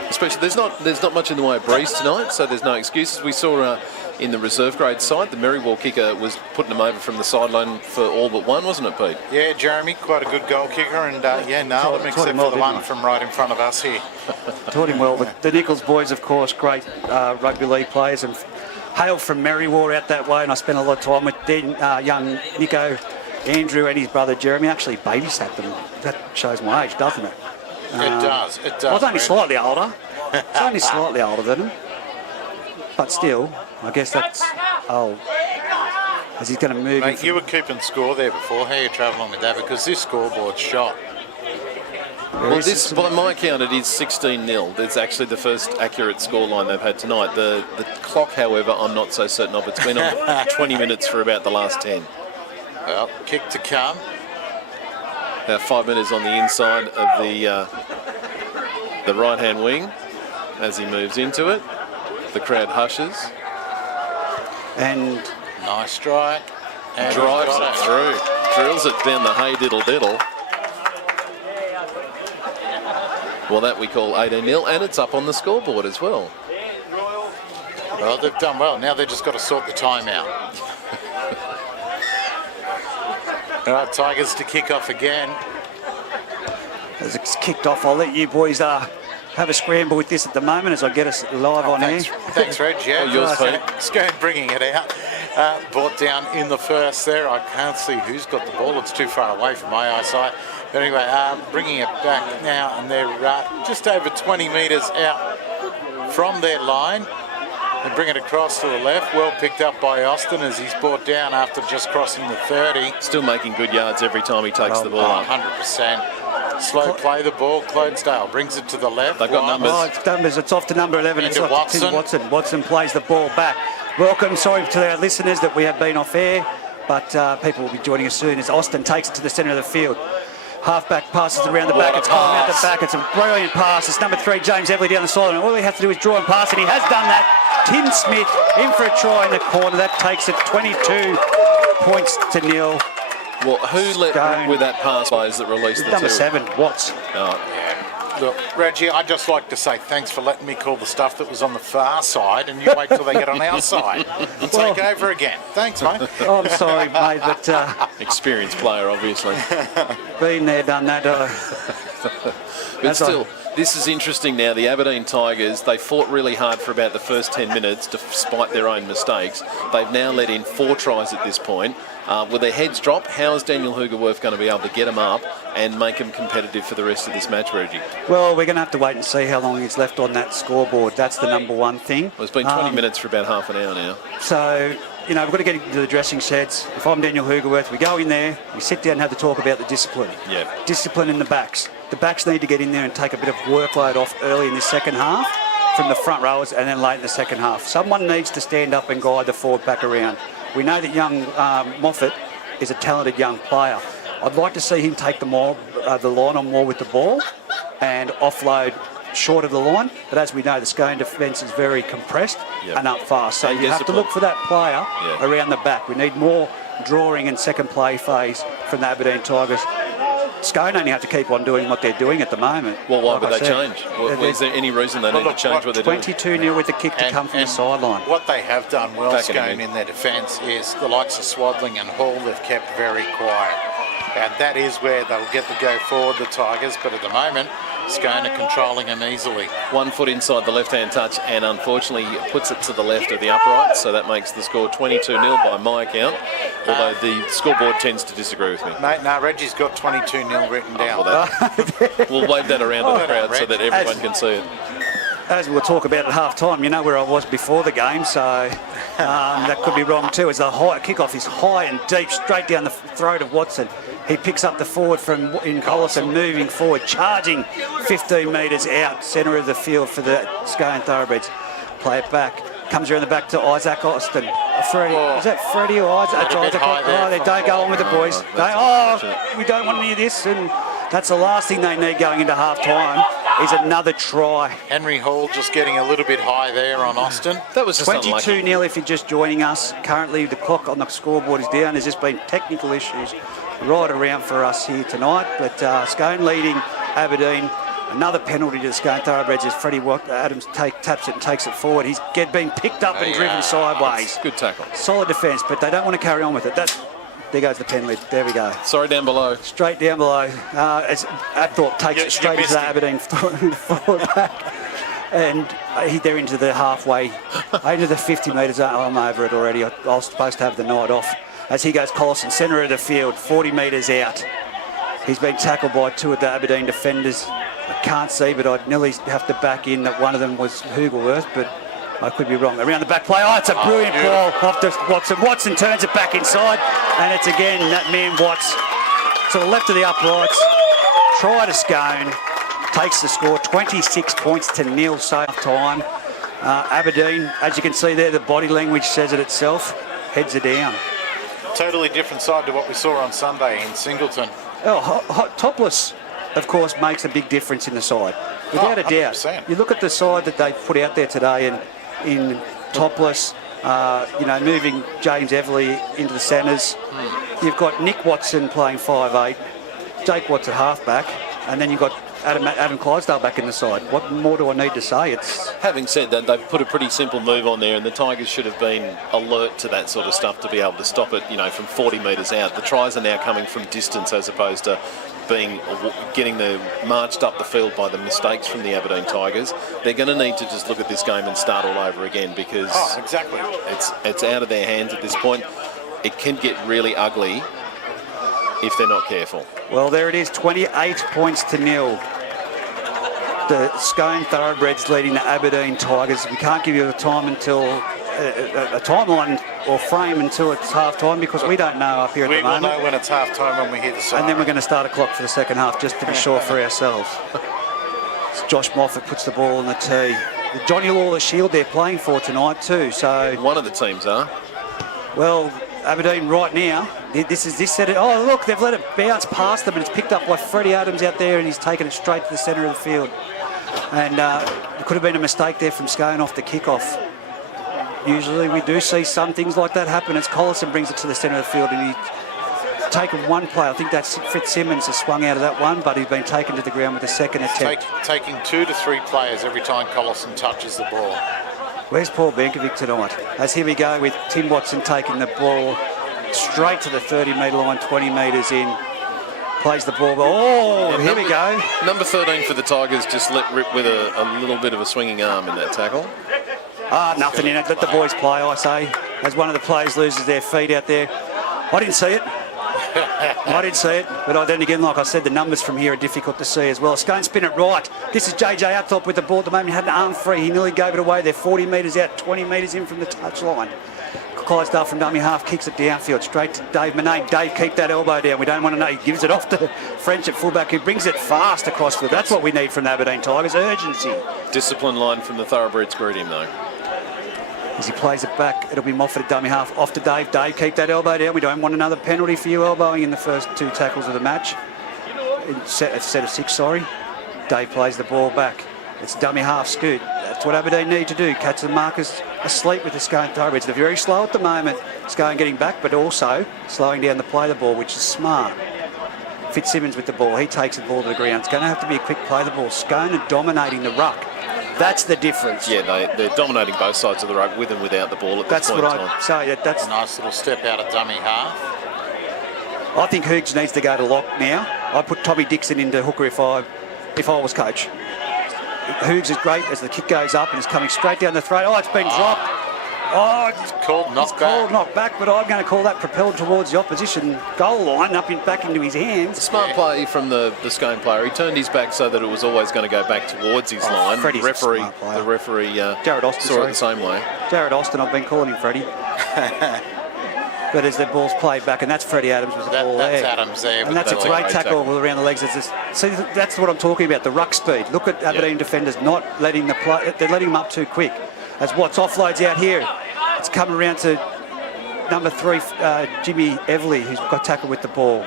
Especially, there's not much in the way of breeze tonight, so there's no excuses. We saw in the reserve grade side, the Merrywall kicker was putting them over from the sideline for all but one, wasn't it, Pete? Yeah, Jeremy, quite a good goal kicker, and nailed him except for the one from right in front of us here. Taught him well. The Nichols boys, of course, great rugby league players, and hail from Merrywall out that way, and I spent a lot of time with young Nico, Andrew and his brother Jeremy. Actually babysat them. That shows my age, doesn't it? It does. I was only slightly older. It's only slightly older than him. But still, I guess that's old. As he's going to move. Mate, you were keeping score there before. How are you travelling with that? Because this scoreboard's shot. Well, this, by my count, it is 16-0. It's actually the first accurate scoreline they've had tonight. The clock, however, I'm not so certain of. It's been on 20 minutes for about the last 10. Well, kick to come. About 5 minutes on the inside of the right-hand wing as he moves into it. The crowd hushes. And nice strike. And drives it through. Drills it down the hay diddle. Well, that we call 18-0, and it's up on the scoreboard as well. Well, they've done well. Now they've just got to sort the time out. All right, Tigers to kick off again. as it's kicked off, I'll let you boys have a scramble with this at the moment as I get us live on thanks, here. Thanks, Reg. Yeah, yours, Pete. Scone bringing it out. Brought down in the first there. I can't see who's got the ball. It's too far away from my eyesight. But anyway, bringing it back now, and they're just over 20 metres out from their line. They bring it across to the left. Well picked up by Austin as he's brought down after just crossing the 30. Still making good yards every time he takes the ball up. 100%. Slow play the ball. Clydesdale brings it to the left. They've got numbers. Oh, it's numbers. It's off to number 11. It's Into off to Tim Watson. Watson plays the ball back. Welcome. Sorry to our listeners that we have been off air, but people will be joining us soon as Austin takes it to the centre of the field. Halfback passes around the back. It's Coleman out the back. It's a brilliant pass. It's number 3, James Everly down the sideline. All he has to do is draw and pass, and he has done that. Tim Smith in for a try in the corner. That takes it 22 points to nil. Well, who let Scone. with that pass plays that released the Number two? 7, Watts. Oh, Look, Reggie, I'd just like to say thanks for letting me call the stuff that was on the far side, and you wait till they get on our side and take over again. Thanks, mate. Oh, I'm sorry, mate, but Experienced player, obviously. been there, done that. But still, this is interesting now. The Aberdeen Tigers, they fought really hard for about the first 10 minutes despite their own mistakes. They've now let in 4 tries at this point. With their heads dropped, how is Daniel Hoogerwerth going to be able to get them up and make them competitive for the rest of this match, Reggie? Well, we're going to have to wait and see how long he's left on that scoreboard. That's the number one thing. Well, it's been 20 minutes for about half an hour now. So, we've got to get into the dressing sheds. If I'm Daniel Hoogerwerth, we go in there, we sit down and have to talk about the discipline. Yeah. Discipline in the backs. The backs need to get in there and take a bit of workload off early in the second half from the front rowers and then late in the second half. Someone needs to stand up and guide the forward back around. We know that young Moffat is a talented young player. I'd like to see him take the line on more with the ball and offload short of the line. But as we know, the Scone defence is very compressed and up fast. So and you have to look for that player around the back. We need more drawing and second play phase from the Aberdeen Tigers. Scone only have to keep on doing what they're doing at the moment. Well, why would they change? Is there any reason they need to change what they're doing? 22-0 with the kick to come from the sideline. What they have done well, Back Scone, in their defence is the likes of Swadling and Hall have kept very quiet. And that is where they'll get the go forward, the Tigers. But at the moment, Scone are controlling them easily. 1 foot inside the left-hand touch, and unfortunately puts it to the left of the upright, so that makes the score 22-0 by my account, although the scoreboard tends to disagree with me. Mate, no, Reggie's got 22-0 written down. We'll wave that around to the crowd so that everyone can see it. As we'll talk about at half-time, you know where I was before the game, so that could be wrong too. As the high kickoff is high and deep, straight down the throat of Watson. He picks up the forward from in Collison, moving forward, charging 15 metres out, centre of the field for the Scone Thoroughbreds. Play it back. Comes around the back to Isaac Austin. Freddie, is that Freddie or Isaac? That's Isaac. They don't go on with the boys. We don't want any of this. And that's the last thing they need going into half-time is another try. Henry Hall just getting a little bit high there on Austin. That was just 22-0 if you're just joining us. Currently, the clock on the scoreboard is down. There's just been technical issues right around for us here tonight. But Scone leading Aberdeen. Another penalty to the Scone Thoroughbreds as Freddie Adams taps it and takes it forward. He's been picked up and driven sideways. Good tackle. Solid defence, but they don't want to carry on with it. There goes the penalty. There we go. Sorry, down below. Straight down below. As Abthorpe takes it straight into the Aberdeen forward back. And they're into the halfway, into the 50 metres. I'm over it already. I was supposed to have the night off. As he goes Collison, centre of the field, 40 metres out. He's been tackled by 2 of the Aberdeen defenders. I can't see, but I'd nearly have to back in that one of them was Hoogerwerth, but I could be wrong. Around the back play. It's a brilliant ball off to Watson. Watson turns it back inside, and it's again that man Watts to the left of the uprights. Try to Scone. Takes the score 26 points to 0 so time. Aberdeen, as you can see there, the body language says it itself. Heads are down. Totally different side to what we saw on Sunday in Singleton. Topless, of course, makes a big difference in the side. Without a doubt. 100%. You look at the side that they've put out there today and in Topless, moving James Everly into the centres. You've got Nick Watson playing 5'8", Jake Watts at halfback, and then you've got Adam Clydesdale back in the side. What more do I need to say? Having said that, they've put a pretty simple move on there, and the Tigers should have been alert to that sort of stuff to be able to stop it, from 40 metres out. The tries are now coming from distance as opposed to getting marched up the field by the mistakes from the Aberdeen Tigers. They're going to need to just look at this game and start all over again because exactly. It's out of their hands at this point. It can get really ugly if they're not careful. Well, there it is, 28 points to 0. The Scone Thoroughbreds leading the Aberdeen Tigers. We can't give you a timeline or frame until it's half-time because we don't know up here at the moment. We will know when it's half-time when we hear the siren. And then we're going to start a clock for the second half just to be sure for ourselves. Josh Moffat puts the ball on the tee. The Johnny Lawler Shield they're playing for tonight too. So one of the teams are. Well, Aberdeen right now, this set it. Oh, look, they've let it bounce past them, and it's picked up by Freddie Adams out there, and he's taken it straight to the centre of the field. And it could have been a mistake there from Scone off the kickoff. Usually we do see some things like that happen as Collison brings it to the centre of the field, and he taken one play. I think that's Fitzsimmons has swung out of that one, but he's been taken to the ground with the second attempt. Taking 2 to 3 players every time Collison touches the ball. Where's Paul Benkovic tonight? As here we go with Tim Watson taking the ball straight to the 30-metre line, 20 metres in. Plays the ball. Oh, yeah, here we go. Number 13 for the Tigers just let rip with a little bit of a swinging arm in that tackle. Nothing in it. Let the boys play, I say. As one of the players loses their feet out there. I didn't see it. But then again, like I said, the numbers from here are difficult to see as well. Scone spin it right. This is JJ Apthorpe with the ball at the moment. He had an arm free. He nearly gave it away. They're 40 metres out, 20 metres in from the touchline. Clydesdale from dummy half kicks it downfield straight to Dave Manane. Dave, keep that elbow down. We don't want to know. He gives it off to French at fullback, who brings it fast across field. That's what we need from the Aberdeen Tigers. Urgency. Discipline line from the Thoroughbreds greet him though. As he plays it back, it'll be Moffat at dummy half. Off to Dave. Dave, keep that elbow down. We don't want another penalty for you elbowing in the first 2 tackles of the match. Set of 6, sorry. Dave plays the ball back. It's dummy half scoot. That's what Aberdeen need to do. Catch the markers asleep with the Scone Thoroughbreds. They're very slow at the moment. Scone getting back, but also slowing down the play of the ball, which is smart. Fitzsimmons with the ball. He takes the ball to the ground. It's going to have to be a quick play of the ball. Scone are dominating the ruck. That's the difference. Yeah, they're dominating both sides of the ruck with and without the ball at this point in time. That's what I'd say. That's a nice little step out of dummy half. I think Hoogs needs to go to lock now. I'd put Tommy Dixon into hooker if I was coach. Hoogs is great as the kick goes up and it's coming straight down the throat. Oh, it's been dropped. Oh, it's called knock back, but I'm going to call that propelled towards the opposition goal line, back into his hands. Smart play from the Scone player. He turned his back so that it was always going to go back towards his line. Freddie's the referee Jared Austin, saw it the same way. Jared Austin, I've been calling him Freddie. But as the ball's played back, and that's Freddie Adams with the ball there. That's Adams there. And that's a great tackle around the legs. See, that's what I'm talking about, the ruck speed. Look at Aberdeen defenders not letting the play. They're letting them up too quick. As Watts offloads out here. It's coming around to number 3, Jimmy Everly, who's got tackled with the ball.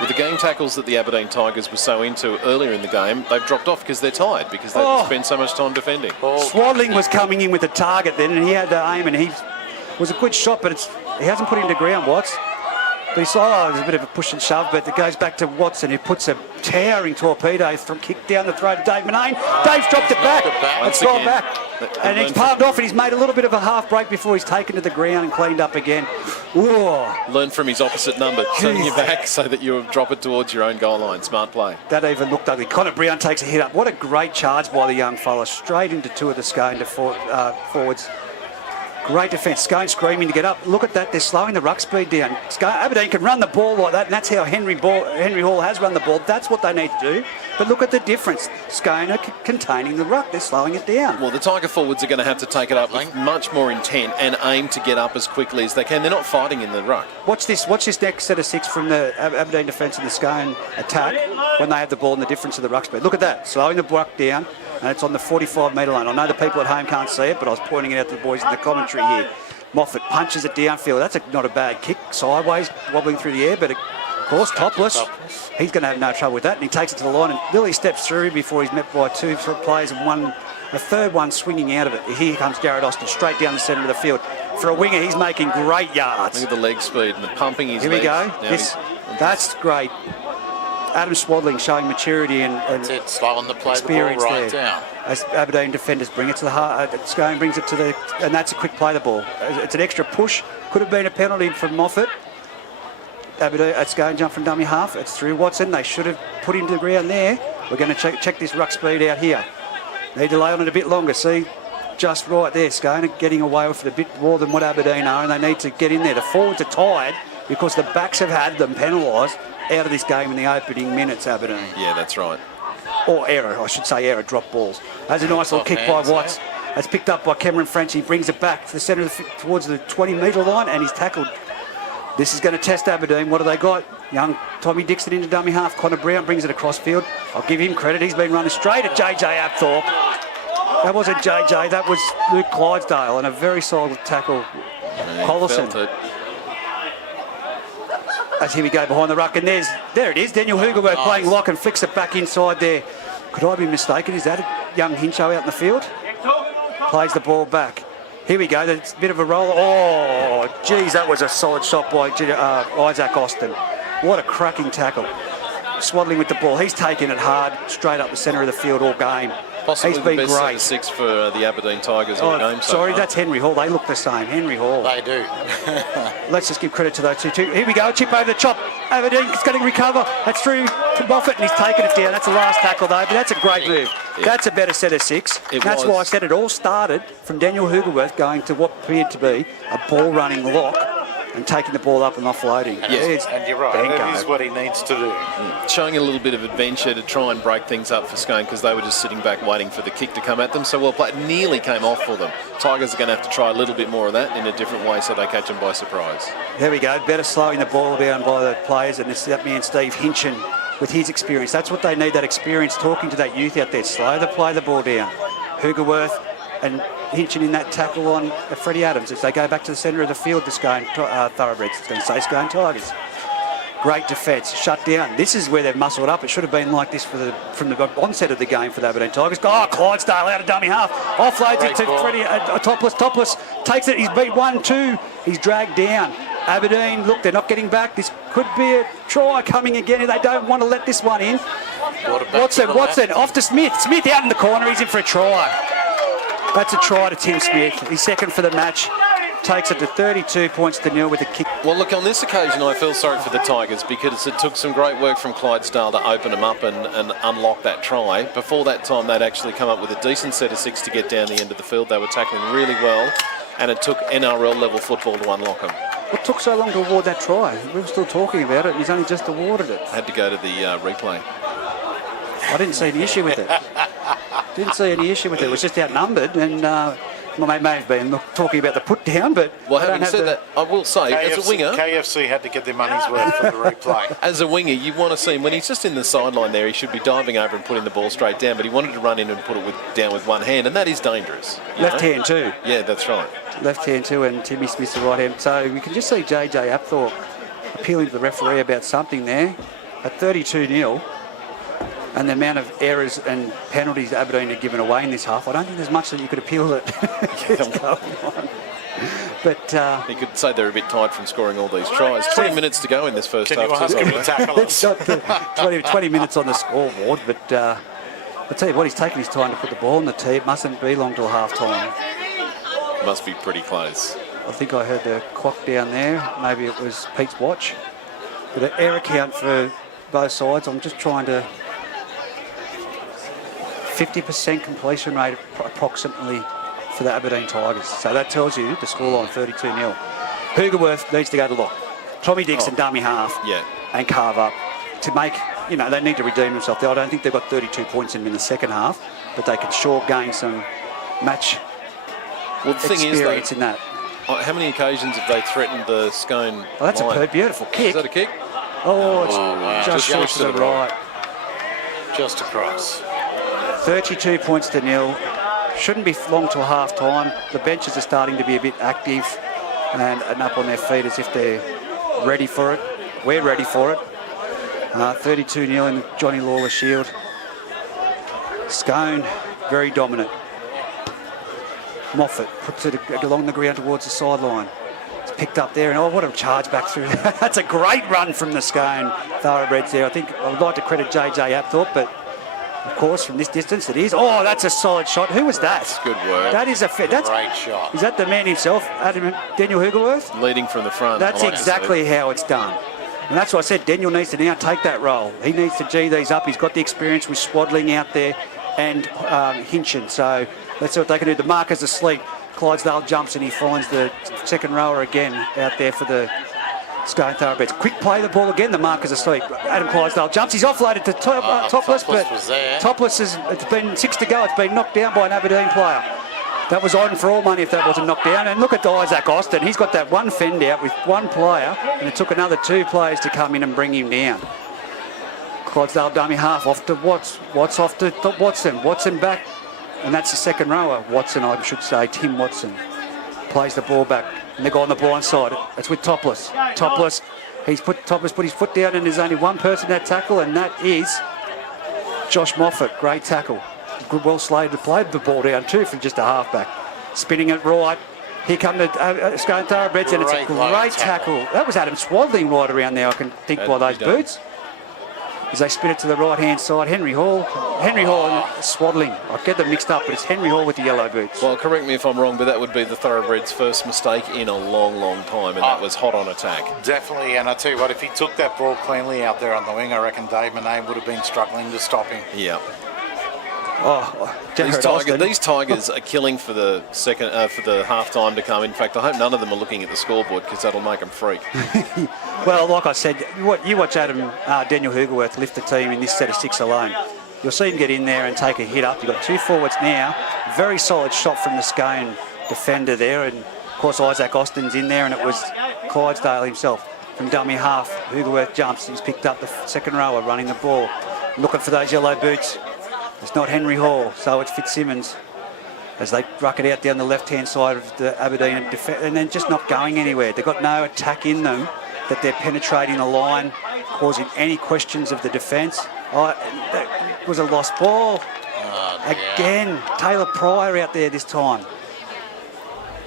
With the game tackles that the Aberdeen Tigers were so into earlier in the game, they've dropped off because they're tired, because they've spent so much time defending. Swadling was coming in with the target then, and he had the aim, and he was a good shot, but he hasn't put him to ground, Watts. But he saw there's a bit of a push and shove, but it goes back to Watson, who puts a towering torpedo kick down the throat of Dave Manane. Dave's dropped it back. It's gone back. And he's palmed off, and he's made a little bit of a half break before he's taken to the ground and cleaned up again. Ooh. Learn from his opposite number. Turn your back so that you drop it towards your own goal line. Smart play. That even looked ugly. Connor Brown takes a hit up. What a great charge by the young fella. Straight into 2 of the Scone forwards. Great defence. Scone screaming to get up. Look at that. They're slowing the ruck speed down. Aberdeen can run the ball like that, and that's how Henry Hall has run the ball. That's what they need to do. But look at the difference. Scone are containing the ruck. They're slowing it down. Well, the Tiger forwards are going to have to take it up with much more intent and aim to get up as quickly as they can. They're not fighting in the ruck. Watch this next set of 6 from the Aberdeen defence and the Scone attack when they have the ball and the difference of the ruck speed. Look at that. Slowing the ruck down. And it's on the 45-metre line. I know the people at home can't see it, but I was pointing it out to the boys in the commentary here. Moffat punches it downfield. That's not a bad kick. Sideways, wobbling through the air, but of course, topless. He's going to have no trouble with that. And he takes it to the line and Lily steps through before he's met by 2 players and a third one swinging out of it. Here comes Jared Austin straight down the centre of the field. For a winger, he's making great yards. Look at the leg speed and the pumping his legs. Here we go. That's great. Adam Swadling showing maturity and slowing the play, the ball right down. As Aberdeen defenders bring it to the heart, Scone brings it to the, and that's a quick play the ball. It's an extra push. Could have been a penalty from Moffat. Aberdeen, Scone jump from dummy half. It's through Watson. They should have put him to the ground there. We're going to check this ruck speed out here. Need to lay on it a bit longer. See, just right there. Scone are getting away with it a bit more than what Aberdeen are, and they need to get in there. The forwards are tired because the backs have had them penalised out of this game in the opening minutes, Aberdeen. Yeah, that's right. Or error, I should say error, drop balls. That's a nice little kick by Watts. That's picked up by Cameron French. He brings it back to the centre towards the 20-metre line, and he's tackled. This is going to test Aberdeen. What do they got? Young Tommy Dixon into dummy half. Connor Brown brings it across field. I'll give him credit. He's been running straight at JJ Apthorpe. That wasn't JJ. That was Luke Clydesdale, and a very solid tackle. Collison. As here we go behind the ruck, and there it is. Daniel Hugelberg playing lock and flicks it back inside there. Could I be mistaken? Is that a young Hincho out in the field? Plays the ball back. Here we go. There's a bit of a roll. Oh, geez, that was a solid shot by Isaac Austin. What a cracking tackle. Swaddling with the ball. He's taking it hard, straight up the centre of the field all game. Possibly He's the been best great. centre six for the Aberdeen Tigers all game. Sorry, that's Henry Hall. They look the same. Henry Hall. They do. Let's just give credit to those two. Here we go. Chip over the chop. Aberdeen is going to recover. That's through to Moffat, and he's taken it down. That's the last tackle, though. But that's a great move. Yeah. That's a better set of six. That's was. why I said it all started from Daniel Hugerworth going to what appeared to be a ball-running lock and taking the ball up and offloading. And you're right. That is what he needs to do. Showing a little bit of adventure to try and break things up for Scone because they were just sitting back waiting for the kick to come at them. So well played. Nearly came off for them. Tigers are going to have to try a little bit more of that in a different way so they catch them by surprise. There we go. Better slowing the ball down by the players, and it's that man Steve Hinchin with his experience. That's what they need, that experience, talking to that youth out there. Slow the play the ball down. Hugerworth and Hinchin in that tackle on Freddie Adams as they go back to the centre of the field, the Scone Thoroughbreds. It's going to say Scone Tigers. Great defence, shut down. This is where they've muscled up. It should have been like this from the onset of the game for the Aberdeen Tigers. Oh, Clydesdale out of dummy half. Offloads it to Freddie, Topless takes it. He's beat 1-2. He's dragged down. Aberdeen, look, they're not getting back. This could be a try coming again. They don't want to let this one in. Watson, off to Smith. Smith out in the corner. He's in for a try. That's a try to Tim Smith. He's second for the match. Takes it to 32-0 with a kick. Well, look, on this occasion, I feel sorry for the Tigers because it took some great work from Clydesdale to open them up and unlock that try. Before that time, they'd actually come up with a decent set of six to get down the end of the field. They were tackling really well, and it took NRL-level football to unlock them. What took so long to award that try? We were still talking about it, and he's only just awarded it. Had to go to the replay. I didn't see any issue with it. It was just outnumbered, and may have been talking about the put down, but well, having said that, I will say, as a winger, KFC had to get their money's worth from the replay. As a winger, you want to see him when he's just in the sideline there. He should be diving over and putting the ball straight down, but he wanted to run in and put it down with one hand, and that is dangerous. Left hand too. Yeah, that's right. Left hand too, and Timmy Smith's the right hand. So we can just see JJ Apthorpe appealing to the referee about something there at 32-0. And the amount of errors and penalties Aberdeen had given away in this half, I don't think there's much that you could appeal that keeps going on. But you could say they're a bit tired from scoring all these tries. 20 minutes to go in this first half. Can you ask him to tackle us? It's not 20 minutes on the scoreboard, but I'll tell you what, he's taken his time to put the ball on the tee. It mustn't be long till half-time. Must be pretty close. I think I heard the clock down there. Maybe it was Pete's watch. But the error count for both sides, I'm just trying to... 50% completion rate approximately for the Aberdeen Tigers. So that tells you the scoreline 32-0. Hugerworth needs to go to lock. Tommy Dixon dummy half and carve up to make, they need to redeem themselves. I don't think they've got 32 points in the second half, but they can sure gain some match experience in that. How many occasions have they threatened the Scone Oh, that's line? a beautiful kick. Is that a kick? Oh, it's just short to the right. Just across. 32 points to 0. Shouldn't be long till half time. The benches are starting to be a bit active and up on their feet as if they're ready for it. We're ready for it. 32-0 in the Johnny Lawler Shield. Scone, very dominant. Moffat puts it along the ground towards the sideline. It's picked up there, and what a charge back through. That's a great run from the Scone Thoroughbreds there. I think I'd like to credit JJ Apthorpe, but of course, from this distance, it is. Oh, that's a solid shot. Who was that? That's good work. That is a great shot. Is that the man himself, Daniel Hugerworth? Leading from the front. That's exactly how it's done. And that's why I said Daniel needs to now take that role. He needs to G these up. He's got the experience with Swaddling out there and Hinchin. So let's see what they can do. The marker's asleep. Clydesdale jumps and he finds the second rower again out there for the Scone Thoroughbreds. Quick play the ball again. The marker's asleep. Adam Clydesdale jumps. He's offloaded to Topless, but Topless it's been 6 to go. It's been knocked down by an Aberdeen player. That was on for all money if that wasn't knocked down. And look at Isaac Austin. He's got that one fend out with one player, and it took another 2 players to come in and bring him down. Clydesdale dummy half off to Watts. Watts off to Watson. Watson back, and that's the second rower. Watson, I should say, Tim Watson plays the ball back. And they go on the blind side. It's with Topless. Topless put his foot down, and there's only one person that tackle, and that is Josh Moffat. Great tackle. Good, well slated, played the ball down too from just a halfback. Spinning it right. Here come the Scone Thoroughbreds, and it's a great tackle. That was Adam Swaddling right around there, I can think, by those boots. As they spin it to the right-hand side, Henry Hall and Swaddling. I get them mixed up, but it's Henry Hall with the yellow boots. Well, correct me if I'm wrong, but that would be the Thoroughbreds' first mistake in a long, long time, and that was hot on attack. Definitely, and I tell you what, if he took that ball cleanly out there on the wing, I reckon Dave Manane would have been struggling to stop him. Yeah. These Tigers are killing for the second for the half time to come. In fact, I hope none of them are looking at the scoreboard because that'll make them freak. Well, like I said, you watch Daniel Hugerworth lift the team in this set of 6 alone. You'll see him get in there and take a hit up. You've got 2 forwards now. Very solid shot from the Scone defender there, and of course Isaac Austin's in there, and it was Clydesdale himself from dummy half. Hugerworth jumps. He's picked up the second rower running the ball, looking for those yellow boots. It's not Henry Hall, so it's Fitzsimmons as they ruck it out down the left-hand side of the Aberdeen and then just not going anywhere. They've got no attack in them, that they're penetrating the line, causing any questions of the defence. That was a lost ball. Again, Taylor Pryor out there this time.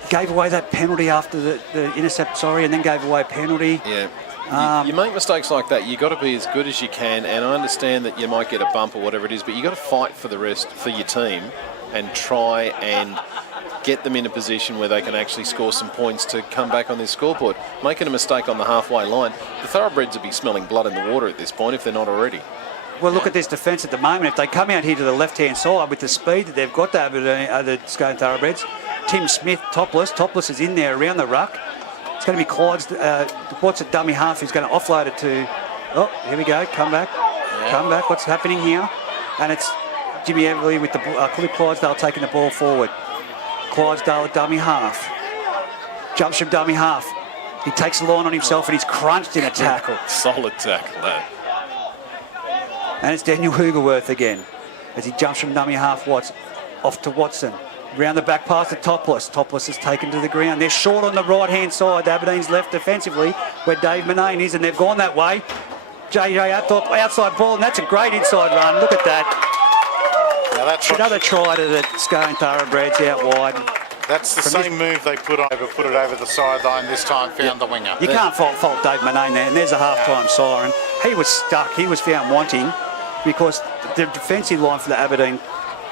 Gave away that penalty after the intercept, and then gave away a penalty. Yeah. You make mistakes like that, you've got to be as good as you can, and I understand that you might get a bump or whatever it is, but you've got to fight for the rest, for your team, and try and get them in a position where they can actually score some points to come back on this scoreboard. Making a mistake on the halfway line, the Thoroughbreds would be smelling blood in the water at this point if they're not already. Well, look at this defence at the moment. If they come out here to the left-hand side with the speed that they've got, the Scone Thoroughbreds, Tim Smith, topless. Topless is in there around the ruck. It's going to be Clyde's, what's it, dummy half, who's going to offload it to... Oh, here we go, come back. Yeah. Come back, what's happening here? And it's Jimmy Everly with the Cliff Clydesdale taking the ball forward. Clydesdale at dummy half. Jumps from dummy half. He takes the line on himself and he's crunched in a tackle. Solid tackle, that. And it's Daniel Hugerworth again as he jumps from dummy half off to Watson. Round the back pass to Topless. Topless is taken to the ground. They're short on the right-hand side. Aberdeen's left defensively where Dave Manane is, and they've gone that way. JJ outside ball, and that's a great inside run. Look at that. Now that's another try to the Scone Thoroughbreds out wide. That's the same move they put it over the sideline this time, found the winger. You can't fault Dave Manane there, and there's a half-time siren. He was stuck. He was found wanting because the defensive line for the Aberdeen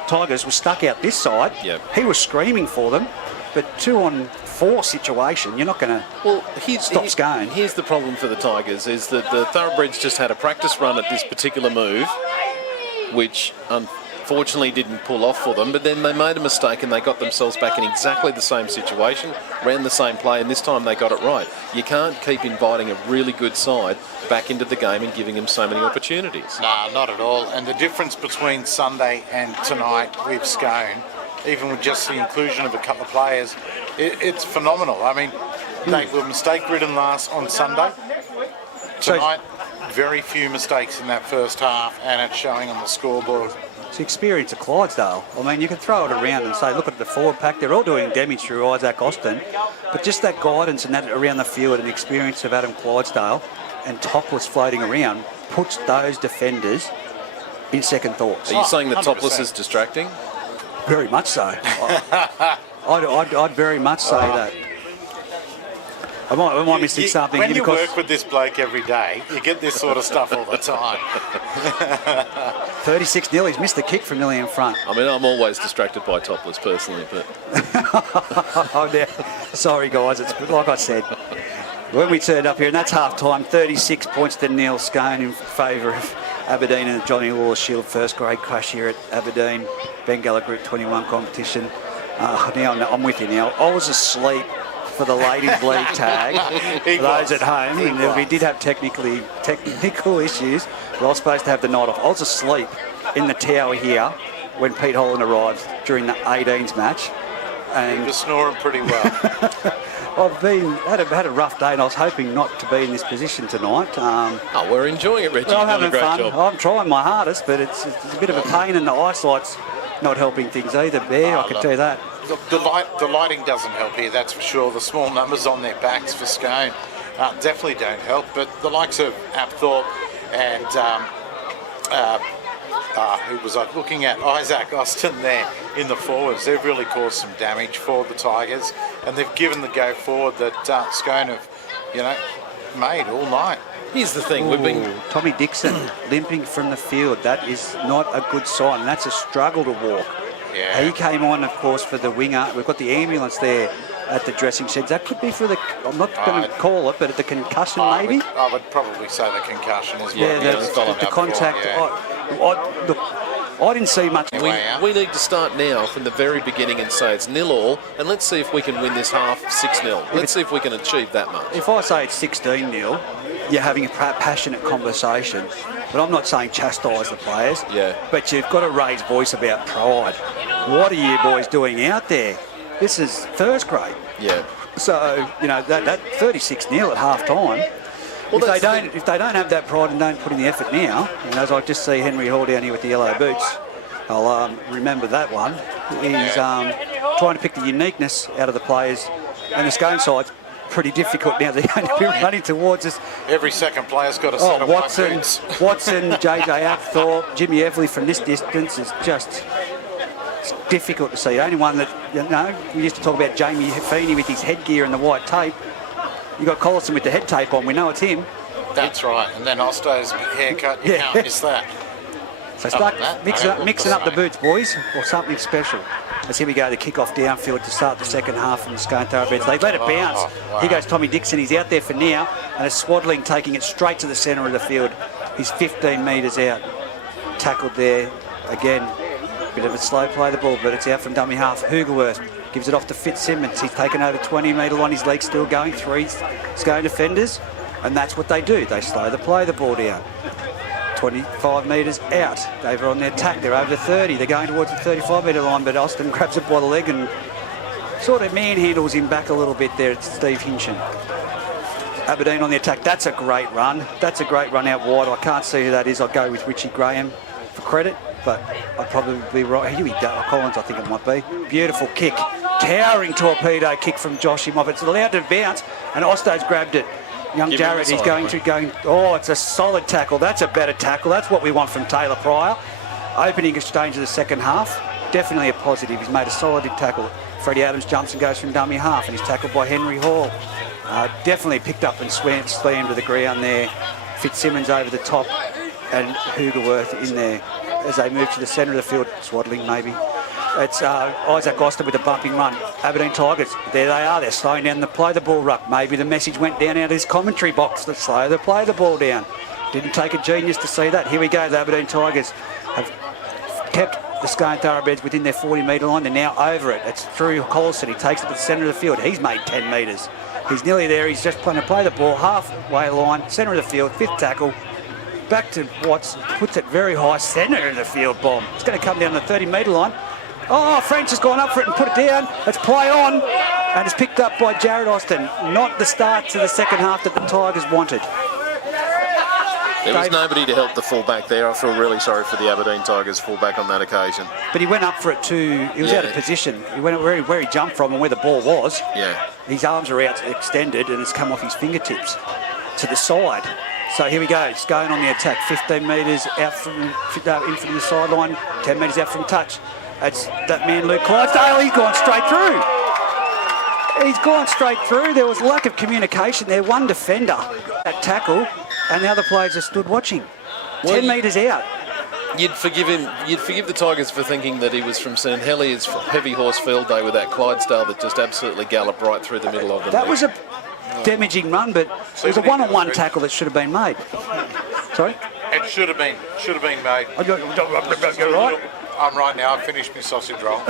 Tigers was stuck out this side. Yep. He was screaming for them, but 2-on-4 situation, you're not going to stop Scone. Here's the problem for the Tigers, is that the Thoroughbreds just had a practice run at this particular move, which unfortunately didn't pull off for them, but then they made a mistake and they got themselves back in exactly the same situation, ran the same play, and this time they got it right. You can't keep inviting a really good side back into the game and giving them so many opportunities. Nah, not at all. And the difference between Sunday and tonight with Scone, even with just the inclusion of a couple of players, it's phenomenal. I mean, they were mistake-ridden last on Sunday. Tonight, very few mistakes in that first half, and it's showing on the scoreboard. It's the experience of Clydesdale. I mean, you can throw it around and say, look at the forward pack. They're all doing damage through Isaac Austin. But just that guidance and that around the field and the experience of Adam Clydesdale and Topless floating around puts those defenders in second thoughts. Are you saying that Topless is distracting? Very much so. I'd very much say that. I might missing something. When you work with this bloke every day, you get this sort of stuff all the time. 36-0, he's missed the kick from nearly in front. I mean, I'm always distracted by Topless personally, but... Oh, yeah. Sorry, guys, it's like I said. When we turned up here, and that's half-time, 36 points to nil, Scone in favour of Aberdeen and the Johnny Law Shield first grade crash here at Aberdeen, Bengala Group 21 competition. Now, I'm with you now. I was asleep for the ladies' league tag. For those at home, and we did have technical issues. We were supposed to have the night off. I was asleep in the tower here when Pete Holland arrived during the 18s match. And he was snoring pretty well. I've had a rough day, and I was hoping not to be in this position tonight. We're enjoying it, Reggie. I'm having fun. Job. I'm trying my hardest, but it's a bit of a pain, and the eyesight's not helping things either, Bear. I can tell you that. The lighting doesn't help here, that's for sure. The small numbers on their backs for Scone definitely don't help. But the likes of Apthorpe and who was I looking at? Isaac Austin there in the forwards. They've really caused some damage for the Tigers, and they've given the go forward that Scone have, made all night. Here's the thing, we've been... Tommy Dixon limping from the field. That is not a good sign. That's a struggle to walk. Yeah. He came on, of course, for the winger. We've got the ambulance there at the dressing sheds. That could be for the... I'm not going to call it, but the concussion maybe? I would probably say the concussion is what the contact. Look, I didn't see much. We need to start now from the very beginning and say it's 0-0, and let's see if we can win this half 6-0. Let's see if we can achieve that much. If I say it's 16-0, you're having a passionate conversation. But I'm not saying chastise the players. Yeah. But you've got to raise voice about pride. What are you boys doing out there? This is first grade. Yeah. So, that 36-0 at half time. Well, if they don't have that pride and don't put in the effort now, and as I just see Henry Hall down here with the yellow boots, I'll remember that one. He's trying to pick the uniqueness out of the players, and the Scone side's pretty difficult now. They're going to be running towards us. Every second player's got a set of white boots. Watson, JJ Apthorpe, Jimmy Everly from this distance is just... It's difficult to see. The only one that, we used to talk about Jamie Feeney with his headgear and the white tape. You got Collison with the head tape on. We know it's him. That's right. And then Osto's haircut. You can't miss that. So start mixing up the boots, boys, or something special. As here we go, the kick-off downfield to start the second half from the Scone Thoroughbreds. They let it bounce. Wow. Here goes Tommy Dixon. He's out there for now, and it's Swaddling taking it straight to the centre of the field. He's 15 metres out. Tackled there again. Bit of a slow play the ball, but it's out from dummy half. Hoogerworth gives it off to Fitzsimmons. He's taken over 20 metre line. His leg's still going. 3 Scone defenders, and that's what they do. They slow the play the ball down. 25 metres out. They're on their tack. They're over 30. They're going towards the 35 metre line, but Austin grabs it by the leg and sort of manhandles him back a little bit there. It's Steve Hinchin. Aberdeen on the attack. That's a great run. That's a great run out wide. I can't see who that is. I'll go with Richie Graham for credit, but I'd probably be right. Here we go. Collins, I think it might be. Beautiful kick. Towering torpedo kick from Joshy Moffat. It's allowed to bounce, and Osto's grabbed it. Young Jarrett, he's going. Oh, it's a solid tackle. That's a better tackle. That's what we want from Taylor Pryor. Opening exchange of the second half. Definitely a positive. He's made a solid tackle. Freddie Adams jumps and goes from dummy half, and he's tackled by Henry Hall. Definitely picked up and slammed to the ground there. Fitzsimmons over the top, and Hoogerworth in there as they move to the centre of the field. Swaddling maybe. It's Isaac Austin with a bumping run. Aberdeen Tigers, there they are. They're slowing down the play the ball ruck. Maybe the message went down out of his commentary box. Let's slow the play the ball down. Didn't take a genius to see that. Here we go. The Aberdeen Tigers have kept the Scone Thoroughbreds within their 40 metre line. They're now over it. It's through Collison. He takes it to the centre of the field. He's made 10 metres. He's nearly there. He's just playing to play the ball. Halfway line, centre of the field, 5th tackle. Back to Watts, puts it very high, centre of the field bomb. It's going to come down the 30 metre line. Oh, French has gone up for it and put it down. It's play on, and it's picked up by Jared Austin. Not the start to the second half that the Tigers wanted. There was nobody to help the fullback there. I feel really sorry for the Aberdeen Tigers fullback on that occasion. But he went up for it too. He was out of position. He went where he jumped from and where the ball was. Yeah. His arms are out extended, and it's come off his fingertips to the side. So here we go. Scone on the attack. 15 metres out in from the sideline. 10 metres out from touch. It's that man, Luke Clydesdale. He's gone straight through. He's gone straight through. There was lack of communication there. One defender at tackle, and the other players have stood watching. 10 metres out. You'd forgive him. You'd forgive the Tigers for thinking that he was from St Heliers Heavy Horse Field Day with that Clydesdale that just absolutely galloped right through the middle of them. That was a damaging run, but it was a one-on-one tackle that should have been made. Sorry? It should have been made. You're right. I'm right now. I've finished my sausage roll.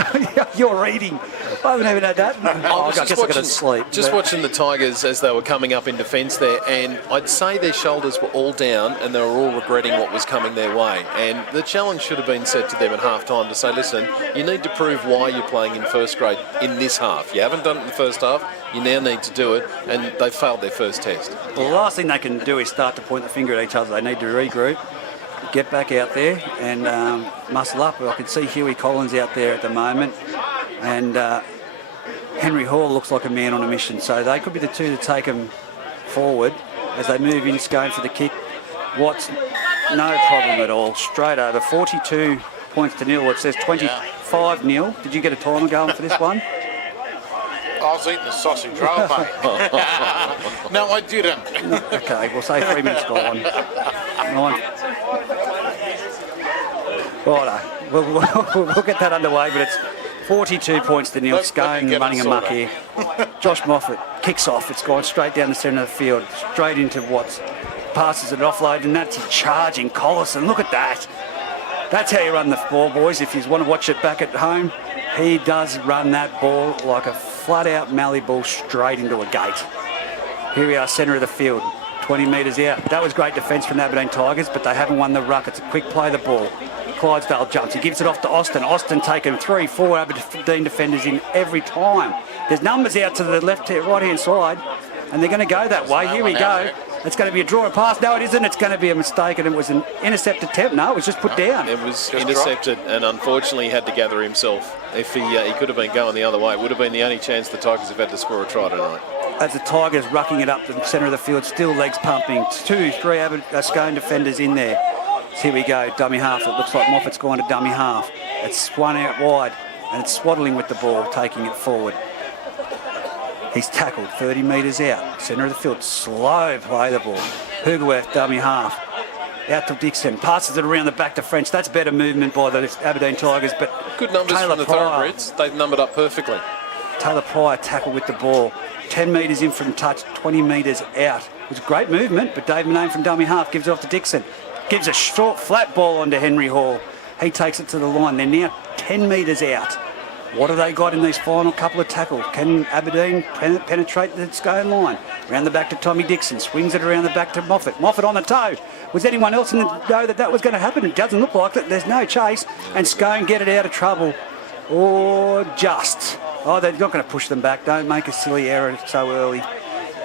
You're eating. I haven't even had that. I guess I'm going to sleep. Just watching the Tigers as they were coming up in defence there, and I'd say their shoulders were all down and they were all regretting what was coming their way. And the challenge should have been set to them at half-time to say, listen, you need to prove why you're playing in first grade in this half. You haven't done it in the first half. You now need to do it, and they failed their first test. Well, the last thing they can do is start to point the finger at each other. They need to regroup, get back out there and muscle up. I can see Huey Collins out there at the moment, and Henry Hall looks like a man on a mission. So they could be the two to take them forward as they move in. Scone for the kick. Watts No problem at all. Straight over. 42 points to nil. It says 25-0. Did you get a timer going for this one? I was eating the sausage roll, mate. No, I didn't. Okay, we'll say 3 minutes gone. 9. Righto. We'll get that underway, but it's 42 points to nil. Scone running amok here. Josh Moffat kicks off. It's gone straight down the centre of the field, straight into Watts. Passes it offload, and that's charging Collison. Look at that. That's how you run the ball, boys. If you want to watch it back at home, he does run that ball like a flat-out Mallee ball straight into a gate. Here we are, centre of the field, 20 metres out. That was great defence from the Aberdeen Tigers, but they haven't won the ruck. It's a quick play of the ball. Clydesdale jumps. He gives it off to Austin. Austin taking 3-4 Aberdeen defenders in every time. There's numbers out to the right-hand side, and they're going to go that way. Here we go. It's going to be a draw pass. No, it isn't. It's going to be a mistake, and it was an intercept attempt. No, it was just put down. It was intercepted, and unfortunately he had to gather himself. If he could have been going the other way, it would have been the only chance the Tigers have had to score a try tonight. As the Tigers rucking it up the centre of the field, still legs pumping. 2-3 Scone defenders in there. So here we go, dummy half. It looks like Moffat's gone to dummy half. It's one out wide, and it's swaddling with the ball, taking it forward. He's tackled 30 metres out. Centre of the field, slow play the ball. Hugerworth, dummy half. Out to Dixon, passes it around the back to French. That's better movement by the Aberdeen Tigers, but good numbers Taylor from the Pryor, Thoroughbreds. They've numbered up perfectly. Taylor Pryor tackled with the ball. 10 metres in from touch, 20 metres out. It was great movement, but Dave Manane from dummy half gives it off to Dixon. Gives a short, flat ball onto Henry Hall. He takes it to the line. They're now 10 metres out. What have they got in these final couple of tackles? Can Aberdeen penetrate the Scone line? Around the back to Tommy Dixon. Swings it around the back to Moffat. Moffat on the toe. Was anyone else in the know that was going to happen? It doesn't look like it. There's no chase. And Scone get it out of trouble. Or just. Oh, they're not going to push them back. Don't make a silly error so early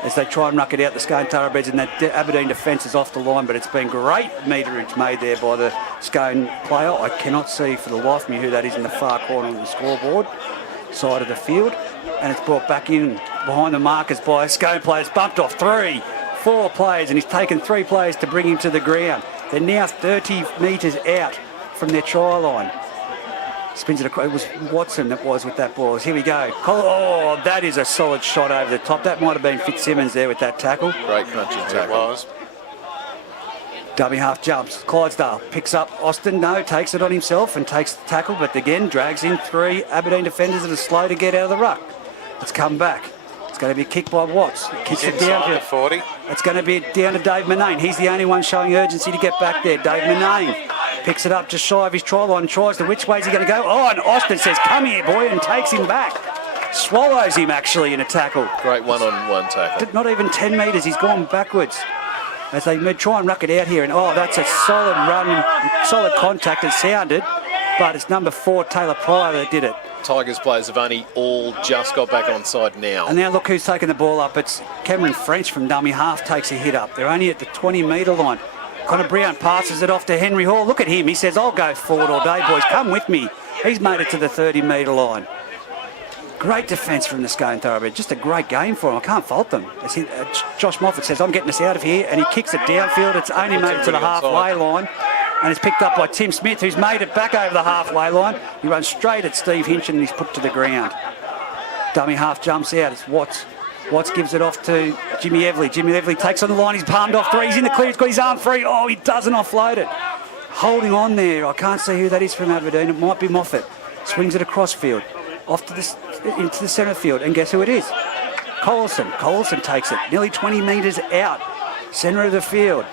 as they try and ruck it out. The Scone Thoroughbreds, and that Aberdeen defence is off the line, but it's been great meterage made there by the Scone player. I cannot see for the life of me who that is in the far corner of the scoreboard side of the field, and it's brought back in behind the markers by a Scone player. It's bumped off 3-4 players, and he's taken 3 players to bring him to the ground. They're now 30 metres out from their try line. Spins it across. It was Watson that was with that ball. Here we go. Oh, that is a solid shot over the top. That might have been Fitzsimmons there with that tackle. Great crunching tackle. It was. Dummy half jumps. Clydesdale picks up Austin. No, takes it on himself and takes the tackle, but again drags in 3 Aberdeen defenders that are slow to get out of the ruck. It's come back. It's going to be a kick by Watts. Kicks it down to 40. It's going to be down to Dave Manane. He's the only one showing urgency to get back there. Dave Manane picks it up just shy of his try line, tries to which way is he going to go? Oh, and Austin says, come here, boy, and takes him back. Swallows him, actually, in a tackle. Great one-on-one tackle. Not even 10 metres, he's gone backwards. As they try and ruck it out here, and oh, that's a solid run, solid contact, it sounded, but it's number 4, Taylor Pryor, that did it. Tigers players have only all just got back on side now. And now look who's taking the ball up. It's Cameron French from dummy half takes a hit up. They're only at the 20-metre line. Connor Brown passes it off to Henry Hall. Look at him. He says, I'll go forward all day, boys. Come with me. He's made it to the 30-metre line. Great defence from the Scone Thoroughbred. Just a great game for him. I can't fault them. Josh Moffat says, I'm getting us out of here, and he kicks it downfield. It's only made it to the halfway line, and it's picked up by Tim Smith, who's made it back over the halfway line. He runs straight at Steve Hinchin, and he's put to the ground. Dummy half jumps out. It's Watts. Watts gives it off to Jimmy Everly. Jimmy Everly takes on the line. He's palmed off 3. He's in the clear. He's got his arm free. Oh, he doesn't offload it. Holding on there. I can't see who that is from Aberdeen. It might be Moffat. Swings it across field. Off to into the centre field. And guess who it is? Collison. Collison takes it. Nearly 20 metres out. Centre of the field.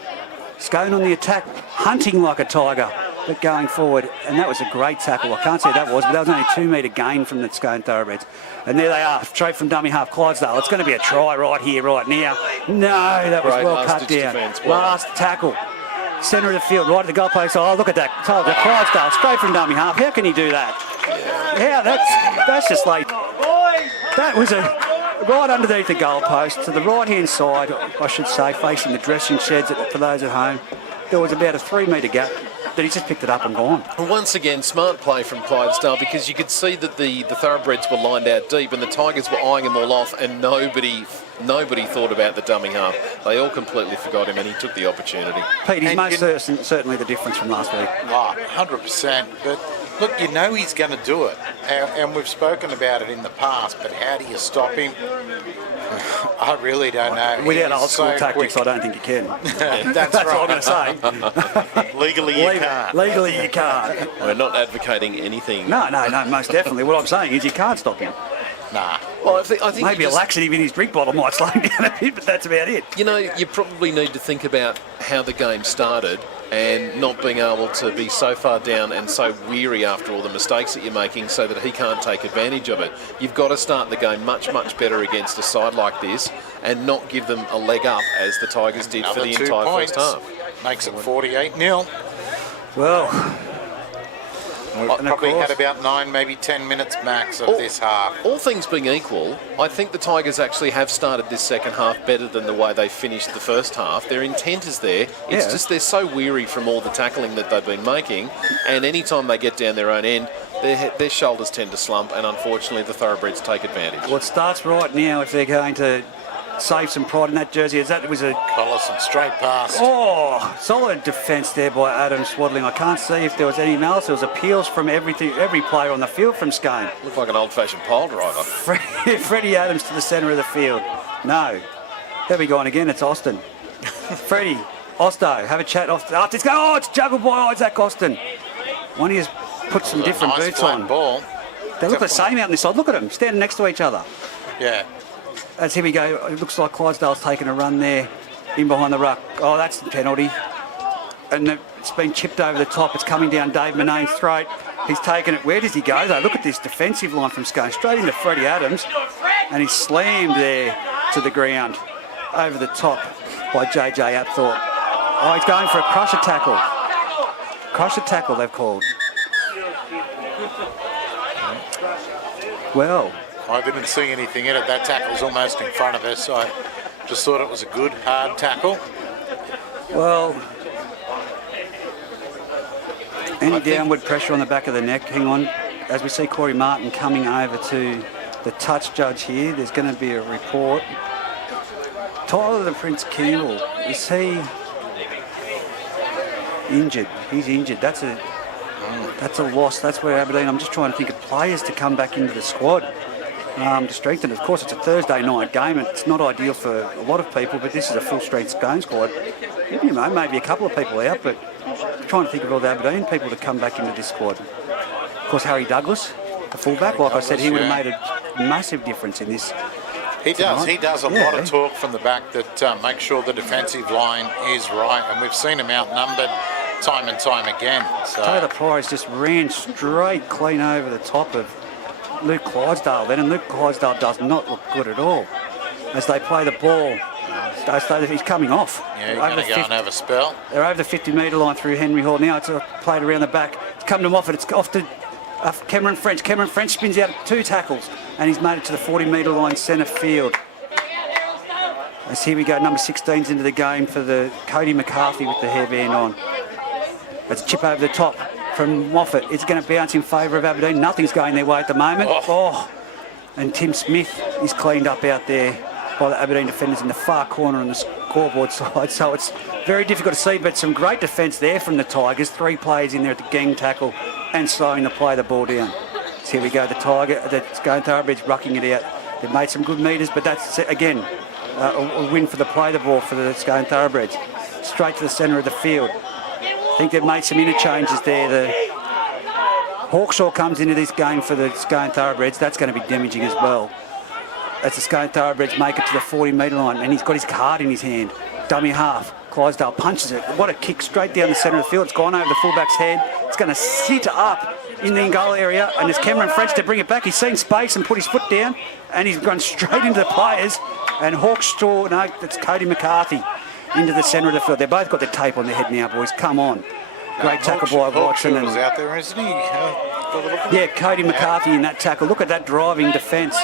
Scone on the attack. Hunting like a tiger. But going forward, and that was a great tackle. I can't say that was, but that was only a 2-metre gain from the Scone Thoroughbreds. And there they are, straight from dummy half, Clydesdale. It's going to be a try right here, right now. No, that was well cut down. Last tackle. Centre of the field, right at the goalpost. Oh, look at that. Clydesdale, straight from dummy half. How can he do that? Yeah, that's just like... That was right underneath the goalpost, to the right-hand side, I should say, facing the dressing sheds for those at home. There was about a 3-metre gap. that he's just picked it up and gone. And once again, smart play from Clydesdale, because you could see that the thoroughbreds were lined out deep and the Tigers were eyeing them all off, and nobody thought about the dummy half. They all completely forgot him, and he took the opportunity. Pete, he's most certainly the difference from last week. Oh, 100%. But look, you know he's going to do it. And we've spoken about it in the past, but how do you stop him? I really don't know. Without He's old school so tactics, quick. I don't think you can. That's That's all I'm right. going to say. Legally, you can't. Legally, you can't. We're not advocating anything. No, most definitely. What I'm saying is you can't stop him. Nah. Well, I think Maybe a laxative in his drink bottle might slow him down a bit, but that's about it. You know, you probably need to think about how the game started and not being able to be so far down and so weary after all the mistakes that you're making so that he can't take advantage of it. You've got to start the game much, much better against a side like this and not give them a leg up as the Tigers did for the Another 2 entire points. first half. Makes it 48-0. Well, We've and of probably course- had about 9, maybe 10 minutes max of this half. All things being equal, I think the Tigers actually have started this second half better than the way they finished the first half. Their intent is there. It's Yeah. just they're so weary from all the tackling that they've been making, and any time they get down their own end, their shoulders tend to slump, and unfortunately the thoroughbreds take advantage. well, it starts right now if they're going to save some pride in that jersey. That was a Collison straight past. solid defence there by Adam Swaddling. I can't see if there was any malice. There was appeals from every player on the field from Scone. Looked like an old-fashioned pole driver. Freddie Adams to the centre of the field. No. There we go on again. It's Austin. Freddie, Osto, have a chat off. It's going. Oh, it's juggled by Isaac Austin. One of you put some different Nice boots flat on. ball. They look the same out on this side. Look at them standing next to each other. Yeah. As here we go. It looks like Clydesdale's taking a run there in behind the ruck. Oh, that's the penalty. And it's been chipped over the top. It's coming down Dave Monane's throat. He's taken it. Where does he go, though? Look at this defensive line from Scone. Straight into Freddie Adams. And he's slammed there to the ground over the top by JJ Apthorpe. Oh, he's going for a crusher tackle. Crusher tackle, they've called. Well, I didn't see anything in it. That tackle's almost in front of us, so I just thought it was a good, hard tackle. Well, any downward pressure on the back of the neck. Hang on. As we see Corey Martin coming over to the touch judge here, there's going to be a report. Tyler the Prince Campbell, is he injured? He's injured. That's a loss. That's where Aberdeen, I'm just trying to think of players to come back into the squad to strengthen. Of course, it's a Thursday night game. It's not ideal for a lot of people, but this is a full-strength Scone squad. You know, maybe a couple of people out, but I'm trying to think of all the Aberdeen people to come back into this squad. Of course, Harry Douglas, the fullback, like I said, he would have made a massive difference in this. He does. tonight. He does a lot of talk from the back that makes sure the defensive line is right, and we've seen him outnumbered time and time again. So Taylor Price just ran straight clean over the top of Luke Clydesdale then, and Luke Clydesdale does not look good at all. As they play the ball, he's coming off. yeah, you're going to go and have a spell. They're over the 50-metre line through Henry Hall. Now it's played around the back. It's come to Moffat. It's off to Cameron French. Cameron French spins out 2 tackles, and he's made it to the 40-metre line centre field. As here we go, number 16's into the game for the Cody McCarthy with the hairband on. It's a chip over the top from Moffat. It's going to bounce in favour of Aberdeen. Nothing's going their way at the moment. And Tim Smith is cleaned up out there by the Aberdeen defenders in the far corner on the scoreboard side. So it's very difficult to see, but some great defence there from the Tigers. 3 players in there at the gang tackle and slowing the play the ball down. So here we go, the Scone Thoroughbreds rucking it out. They've made some good metres, but that's, again, a win for the play the ball for the Scone Thoroughbreds. Straight to the centre of the field. I think they've made some interchanges there. The Hawkshaw comes into this game for the Scone Thoroughbreds. That's going to be damaging as well. As the Scone Thoroughbreds make it to the 40-metre line, and he's got his card in his hand. Dummy half. Clydesdale punches it. What a kick straight down the centre of the field. It's gone over the fullback's head. It's going to sit up in the goal area, and there's Cameron French to bring it back. He's seen space and put his foot down, and he's gone straight into the players. And Hawkshaw, no, that's Cody McCarthy into the centre of the field. They've both got the tape on their head now, boys. Come on. Great tackle by Watson. Hawkshaw was out there, isn't he? Yeah, Cody McCarthy in that tackle. Look at that driving defence.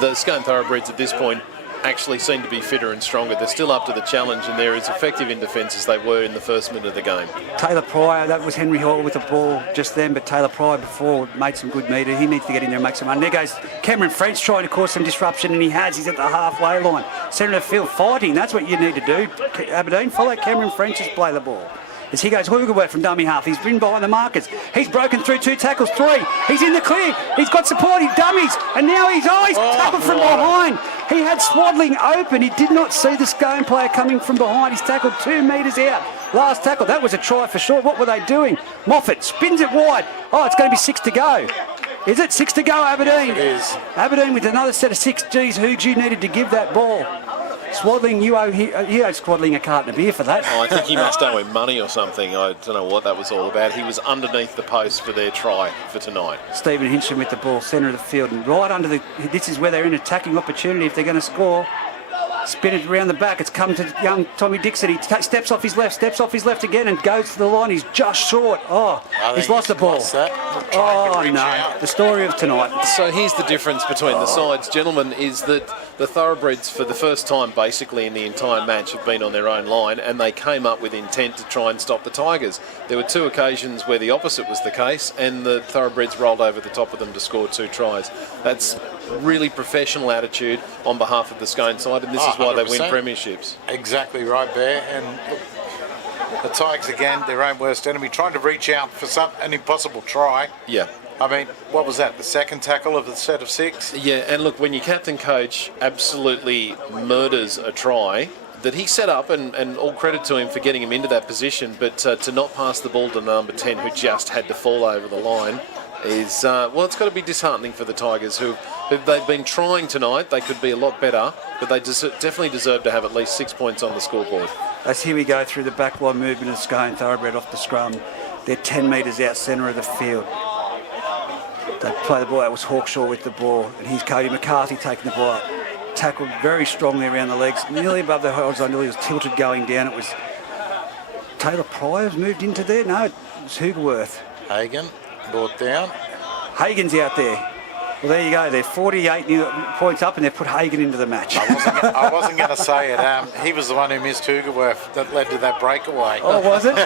The Scone Thoroughbreds at this point actually seem to be fitter and stronger. They're still up to the challenge, and they're as effective in defence as they were in the first minute of the game. Taylor Pryor, that was Henry Hall with the ball just then, but Taylor Pryor before made some good metre. He needs to get in there and make some run. There goes Cameron French trying to cause some disruption, and he has. He's at the halfway line. Centre of the field fighting. That's what you need to do. Aberdeen, follow Cameron French's play the ball. As he goes, Hoogerworth from dummy half. He's been behind the markers. He's broken through 2 tackles, 3. He's in the clear. He's got support. He dummies. And now he's tackled from behind. He had Swaddling open. He did not see the Scone player coming from behind. He's tackled 2 metres out. Last tackle. That was a try for sure. What were they doing? Moffat spins it wide. Oh, it's going to be 6 to go. Is it 6 to go, Aberdeen? It is. Aberdeen with another set of 6 Gs. Hoogs, needed to give that ball. Swaddling, you owe Swaddling a carton of beer for that. Oh, I think he must owe him money or something. I don't know what that was all about. He was underneath the post for their try for tonight. Stephen Hinchin with the ball, centre of the field, and right under the... This is where they're in attacking opportunity if they're going to score. Spin it around the back. It's come to young Tommy Dixon. He steps off his left again and goes to the line. He's just short. Oh, he's lost the ball. Oh, no. The story of tonight. So here's the difference between the sides, gentlemen, is that the Thoroughbreds, for the first time basically in the entire match, have been on their own line, and they came up with intent to try and stop the Tigers. There were 2 occasions where the opposite was the case, and the Thoroughbreds rolled over the top of them to score 2 tries. That's really professional attitude on behalf of the Scone side, and this is why they win premierships. Exactly right, Bear. And look, the Tigers again, their own worst enemy, trying to reach out for an impossible try. Yeah. I mean, what was that? The second tackle of the set of 6? Yeah, and look, when your captain coach absolutely murders a try that he set up, and all credit to him for getting him into that position, but to not pass the ball to number 10, who just had to fall over the line, is, well, it's got to be disheartening for the Tigers, who they've been trying tonight. They could be a lot better, but they definitely deserve to have at least 6 points on the scoreboard. As here we go through the backline movement of the Scone Thoroughbred off the scrum. They're 10 metres out centre of the field. They play the ball. That was Hawkshaw with the ball, and here's Cody McCarthy taking the ball up. Tackled very strongly around the legs, nearly above the horizontal. He was tilted going down. It was Taylor Pryor's moved into there. No, it was Hoogerworth. Hagen brought down. Hagen's out there. Well, there you go. They're 48 points up, and they've put Hagen into the match. I wasn't going to say it. He was the one who missed Hoogerworth that led to that breakaway. Oh, was it?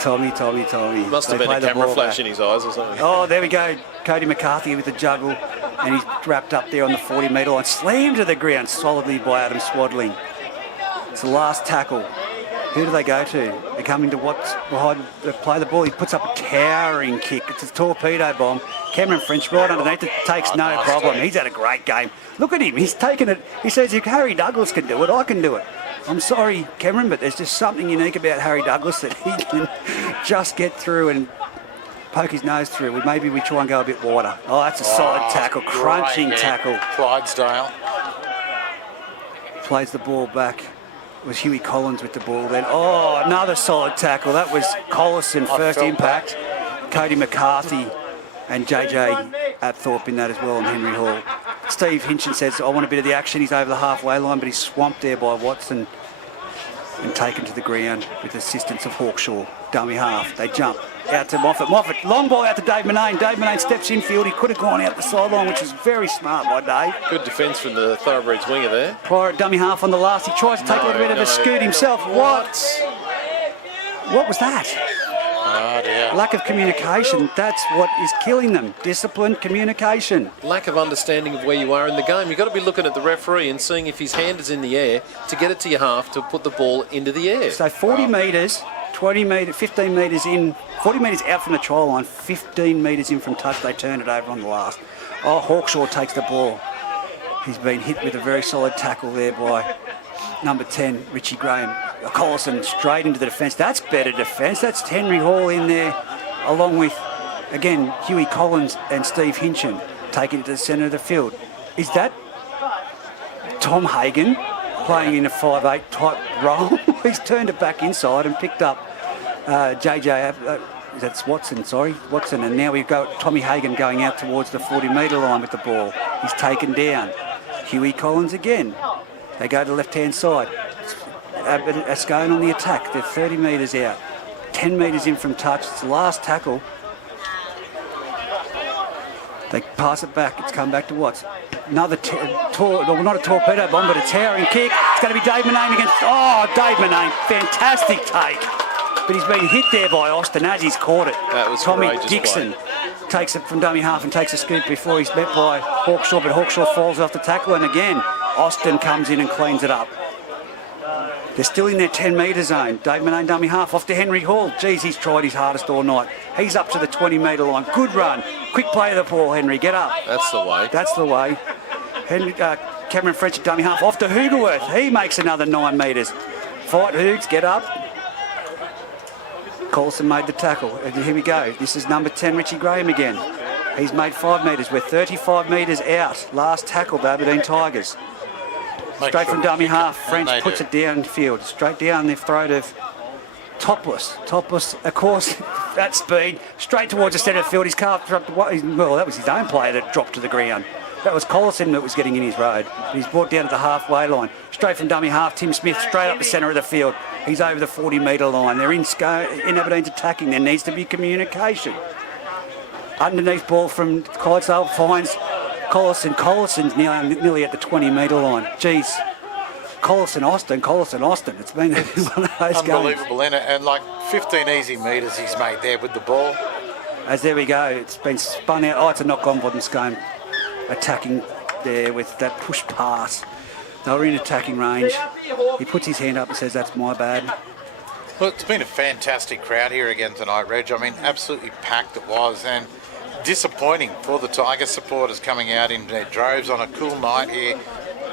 Tommy. Must have been a camera flash in his eyes or something. Oh, there we go. Cody McCarthy with the juggle, and he's wrapped up there on the 40-metre line. Slammed to the ground solidly by Adam Swaddling. It's the last tackle. Who do they go to? They're coming to what's behind. They play the ball. He puts up a towering kick. It's a torpedo bomb. Cameron French right underneath it. Takes no problem. He's had a great game. Look at him. He's taken it. He says, if Harry Douglas can do it, I can do it. I'm sorry, Cameron, but there's just something unique about Harry Douglas that he can just get through and poke his nose through. Maybe we try and go a bit wider. Oh, that's a solid tackle. Crunching tackle. Clydesdale plays the ball back. It was Huey Collins with the ball then. Oh, another solid tackle. That was Collison, first impact. Cody McCarthy and JJ Apthorpe in that as well, and Henry Hall. Steve Hinchin says, I want a bit of the action. He's over the halfway line, but he's swamped there by Watson and taken to the ground with assistance of Hawkshaw. Dummy half. They jump out to Moffat. Moffat, long ball out to Dave Manane. Dave Manane steps infield. He could have gone out the sideline, which is very smart by Dave. Good defence from the Thoroughbreds winger there. Pryor at dummy half on the last. He tries to take a little bit of a scoot himself. What was that? Oh, dear. Lack of communication. That's what is killing them. Disciplined communication. Lack of understanding of where you are in the game. You've got to be looking at the referee and seeing if his hand is in the air to get it to your half to put the ball into the air. So 40 metres, 20 metres, 15 metres in, 40 metres out from the try line, 15 metres in from touch, they turn it over on the last. Oh, Hawkshaw takes the ball. He's been hit with a very solid tackle there by number 10, Richie Graham. Collison straight into the defence. That's better defence. That's Henry Hall in there, along with, again, Huey Collins and Steve Hinchin taking it to the centre of the field. Is that Tom Hagen playing in a 5'8" type role? He's turned it back inside and picked up that's Watson, Watson. And now we've got Tommy Hagen going out towards the 40-metre line with the ball. He's taken down. Huey Collins again. They go to the left-hand side. Scone on the attack. They're 30 metres out. 10 metres in from touch. It's the last tackle. They pass it back. It's come back to Watts. Another not a torpedo bomb, but a towering kick. It's going to be Dave Manane against... Oh, Dave Manane, fantastic take. But he's been hit there by Austin as he's caught it. That was Tommy courageous Dixon play. takes it from dummy half and takes a scoop before he's met by Hawkshaw, but Hawkshaw falls off the tackle, and again, Austin comes in and cleans it up. They're still in their 10-metre zone. Dave Manane, dummy half, off to Henry Hall. Geez, he's tried his hardest all night. He's up to the 20-metre line. Good run. Quick play of the ball, Henry. Get up. That's the way. That's the way. Cameron French at dummy half, off to Hoogerworth. He makes another 9 metres. Fight, Hoogs, get up. Coulson made the tackle. And here we go. This is number 10, Richie Graham again. He's made 5 metres. We're 35 metres out. Last tackle, the Aberdeen Tigers. Straight from dummy half. French puts it downfield. Straight down the throat of Topless. Topless, of course, at speed. Straight towards the centre of the field. His calf dropped. Well, that was his own player that dropped to the ground. That was Collison that was getting in his road. He's brought down to the halfway line. Straight from dummy half, Tim Smith straight up the centre of the field. He's over the 40-metre line. They're in Aberdeen's attacking. There needs to be communication. Underneath ball from Clydesdale finds Collison. Collison's nearly at the 20-metre line. Geez. Collison Austin. It's been one of those Unbelievable, games. isn't it? And like 15 easy metres he's made there with the ball. As there we go. It's been spun out. Oh, it's a knock-on by Scone. Attacking there with that push pass. They were in attacking range. He puts his hand up and says, that's my bad. Well, it's been a fantastic crowd here again tonight, Reg. I mean, absolutely packed it was, and disappointing for the Tiger supporters coming out in their droves on a cool night here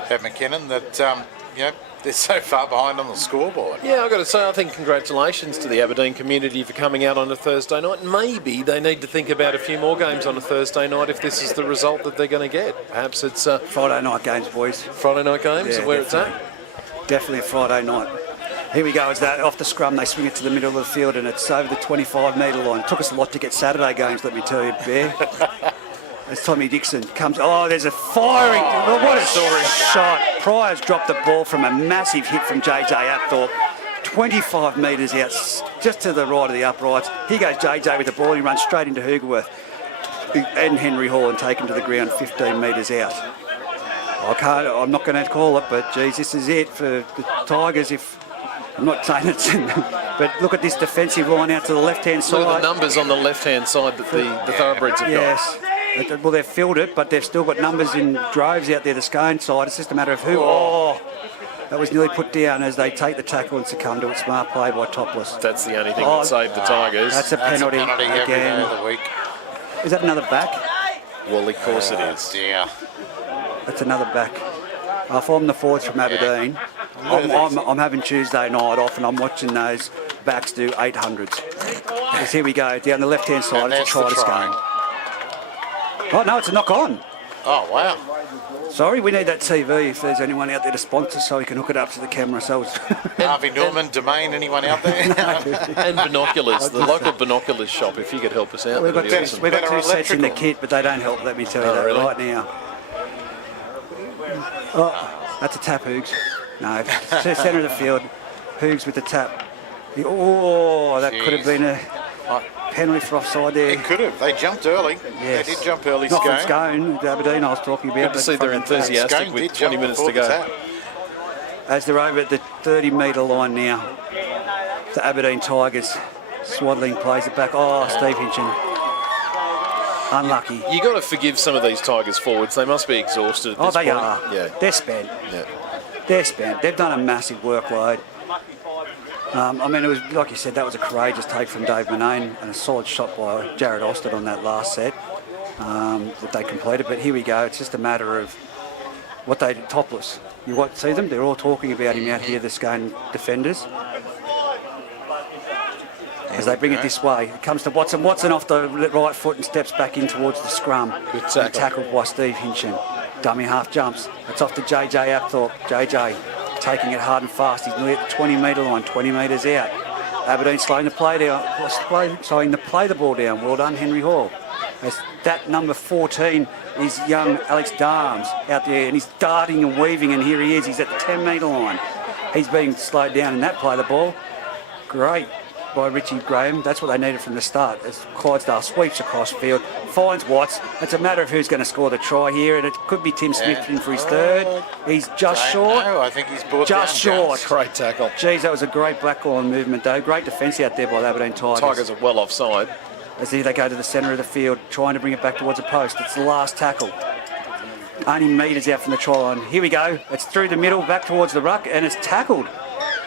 at McKinnon that, they're so far behind on the scoreboard. Yeah, I've got to say, I think congratulations to the Aberdeen community for coming out on a Thursday night. Maybe they need to think about a few more games on a Thursday night if this is the result that they're going to get. Perhaps it's... Friday night games, boys. Friday night games, yeah, where definitely. it's at? Definitely a Friday night. Here we go, it's that off the scrum, they swing it to the middle of the field and it's over the 25-metre line. It took us a lot to get Saturday games, let me tell you, Bear. As Tommy Dixon comes, there's a firing, what a shot. Pryor's dropped the ball from a massive hit from JJ Apthorpe. 25 metres out, just to the right of the uprights. Here goes JJ with the ball, he runs straight into Hoogerworth and Henry Hall and take him to the ground 15 metres out. I'm not going to call it, but geez, this is it for the Tigers. I'm not saying it's, but look at this defensive line out to the left-hand side. Look at the numbers on the left-hand side that the Thoroughbreds have got. Yes. Well, they've filled it, but they've still got numbers in droves out there, the Scone side. It's just a matter of who. That was nearly put down as they take the tackle and succumb to it. Smart play by Topless. That's the only thing that saved the Tigers. That's a penalty every again. day of the week. Is that another back? Well, of course it is. Yeah. That's another back. If I'm the forwards from Aberdeen, I'm having Tuesday night off and I'm watching those backs do 800s. Because here we go, down the left-hand side, it's a try to Scone. Oh, no, it's a knock-on. Oh, wow. Sorry, we need that TV if there's anyone out there to sponsor so we can hook it up to the camera. So Harvey Norman, Domain, anyone out there? And binoculars, the local binoculars shop, if you could help us out. We've got that'd be awesome. two sets in the kit, but they don't help, let me tell you that really? right now. Oh, that's a tap, Hoogs. No, centre of the field. Hoogs with the tap. That could have been a penalty for offside there. It could have. They jumped early. Yes. They did jump early, Not Scone. from Scone, the Aberdeen I was talking about. Good to see they're enthusiastic Scone with did 20 jump minutes to before the go. tap. As they're over at the 30-metre line now. The Aberdeen Tigers. Swaddling plays it back. Steve Hinchin. Unlucky. You got to forgive some of these Tigers forwards. They must be exhausted at this They point. are. Yeah. They're spent. Yeah. They're spent. They've done a massive workload. It was, like you said, that was a courageous take from Dave Manane and a solid shot by Jared Austin on that last set that they completed. But here we go. It's just a matter of what they did. Topless. You see them? They're all talking about him out here, the Scone defenders. As they bring it this way, it comes to Watson. Watson off the right foot and steps back in towards the scrum. Good tackle. And tackled by Steve Hinchin. Dummy half jumps. It's off to JJ Apthorpe. JJ taking it hard and fast. He's nearly at the 20-metre line, 20 metres out. Aberdeen slowing the play down. Slowing to play the ball down. Well done, Henry Hall. As that number 14 is young Alex Darms out there, and he's darting and weaving, and here he is. He's at the 10-metre line. He's being slowed down in that play the ball. Great by Richie Graham. That's what they needed from the start. As Clydesdale sweeps across field, finds Watts. It's a matter of who's going to score the try here, and it could be Tim Smith in for his third. He's just short. No, I think he's brought just down short. Jones. Great tackle. Geez, that was a great blackline movement, though. Great defence out there by the Aberdeen Tigers. Tigers are well offside. As here they go to the centre of the field, trying to bring it back towards the post. It's the last tackle. Only metres out from the try line. Here we go. It's through the middle, back towards the ruck, and it's tackled.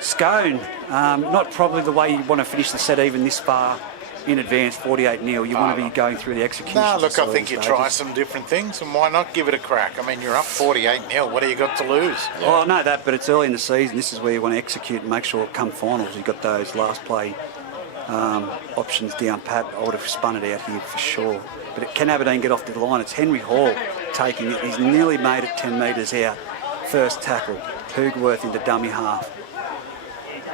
Scone, not probably the way you want to finish the set even this far in advance, 48-0. You want to be going through the execution. No, look, I think you try some different things, and why not give it a crack? I mean, you're up 48-0. What do you got to lose? Yeah. Oh, I know that, but it's early in the season. This is where you want to execute and make sure come finals you've got those last play options down pat. I would have spun it out here for sure. But can Aberdeen get off the line? It's Henry Hall taking it. He's nearly made it 10 metres out. First tackle. Hoogworth into dummy half.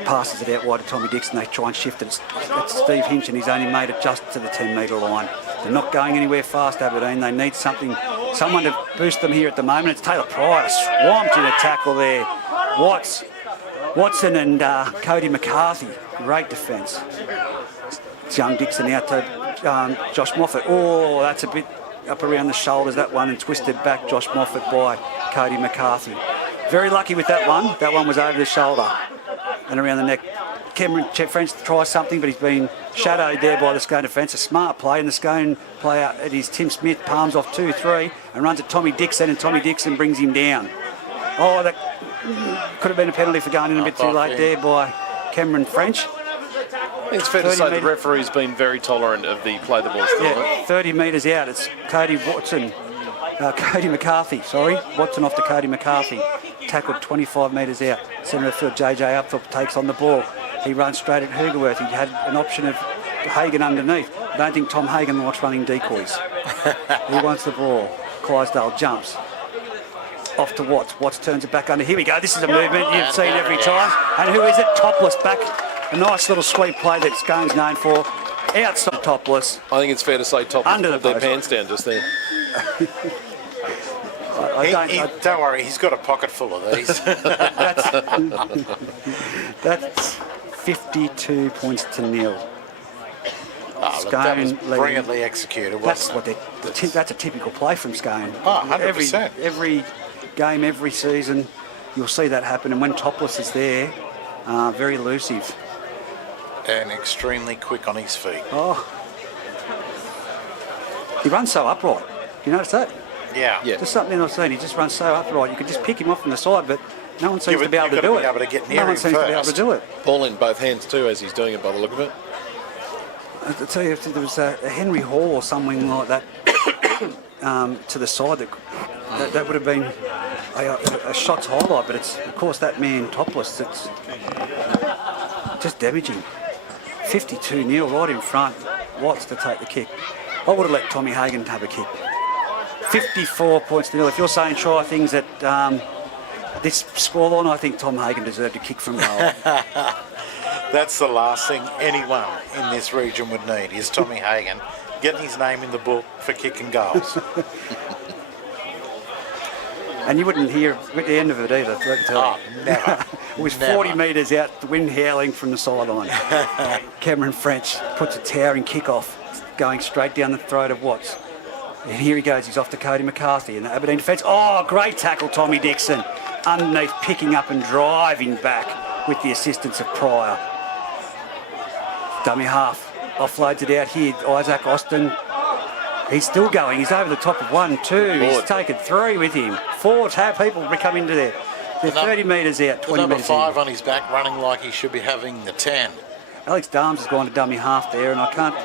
Passes it out wide to Tommy Dixon. They try and shift it. It's Steve Hinch, and he's only made it just to the 10-metre line. They're not going anywhere fast, Aberdeen. They need someone to boost them here at the moment. It's Taylor Pryor swamped in a tackle there. Watson and Cody McCarthy. Great defence. It's young Dixon out to Josh Moffat. Oh, that's a bit up around the shoulders, that one, and twisted back Josh Moffat by Cody McCarthy. Very lucky with that one. That one was over the shoulder and around the neck. Cameron French tries something, but he's been shadowed there by the Scone defence. A smart play, and the Scone player, it is Tim Smith, palms off 2-3 and runs at Tommy Dixon, and Tommy Dixon brings him down. Oh, that could have been a penalty for going in a bit too late there by Cameron French. I think it's fair to say the referee's been very tolerant of the play the ball still. Yeah, 30 metres out. It's Cody McCarthy, Watson off to Cody McCarthy. Tackled 25 metres out. Centre of the field, JJ Upthorpe takes on the ball. He runs straight at Hoogworth. He had an option of Hagan underneath. I don't think Tom Hagan likes running decoys. He wants the ball. Clydesdale jumps. Off to Watts. Watts turns it back under. Here we go. This is a movement you've seen every time. And who is it? Topless back. A nice little sweep play that Scone's known for. Outside Topless. I think it's fair to say Topless under put their pants down just there. Don't worry, he's got a pocket full of these. That's 52 points to nil. Look, that was brilliantly executed, wasn't it? That's a typical play from Scone. Oh, 100%. Every game, every season, you'll see that happen. And when Topless is there, very elusive. And extremely quick on his feet. Oh. He runs so upright. You notice that? Yeah. Just something I've seen. He just runs so upright. You could just pick him off from the side, but no one seems to be able to do it. No one seems to be able to do it. Ball in both hands too, as he's doing it by the look of it. I'll tell you, if there was a Henry Hall or something like that to the side, that would have been a shot's highlight. But it's, of course, that man Topless. It's just damaging. 52-0 right in front. Watts to take the kick. I would have let Tommy Hagan have a kick. 54 points to nil. If you're saying try things at this scoreline, I think Tom Hagan deserved a kick from goal. That's the last thing anyone in this region would need, is Tommy Hagan getting his name in the book for kicking goals. And you wouldn't hear at the end of it either. Never. It was 40 metres out, the wind howling from the sideline. Cameron French puts a towering kick off, going straight down the throat of Watts. And here he goes, he's off to Cody McCarthy in the Aberdeen defence. Oh, great tackle, Tommy Dixon. Underneath, picking up and driving back with the assistance of Pryor. Dummy half, offloads it out here. Isaac Austin, he's still going. He's over the top of 1, 2. He's taken 3 with him. 4 people come into there. They're 30 metres out, 20 metres number 5 on his back, running like he should be having the 10. Alex Darms has gone to dummy half there, and I can't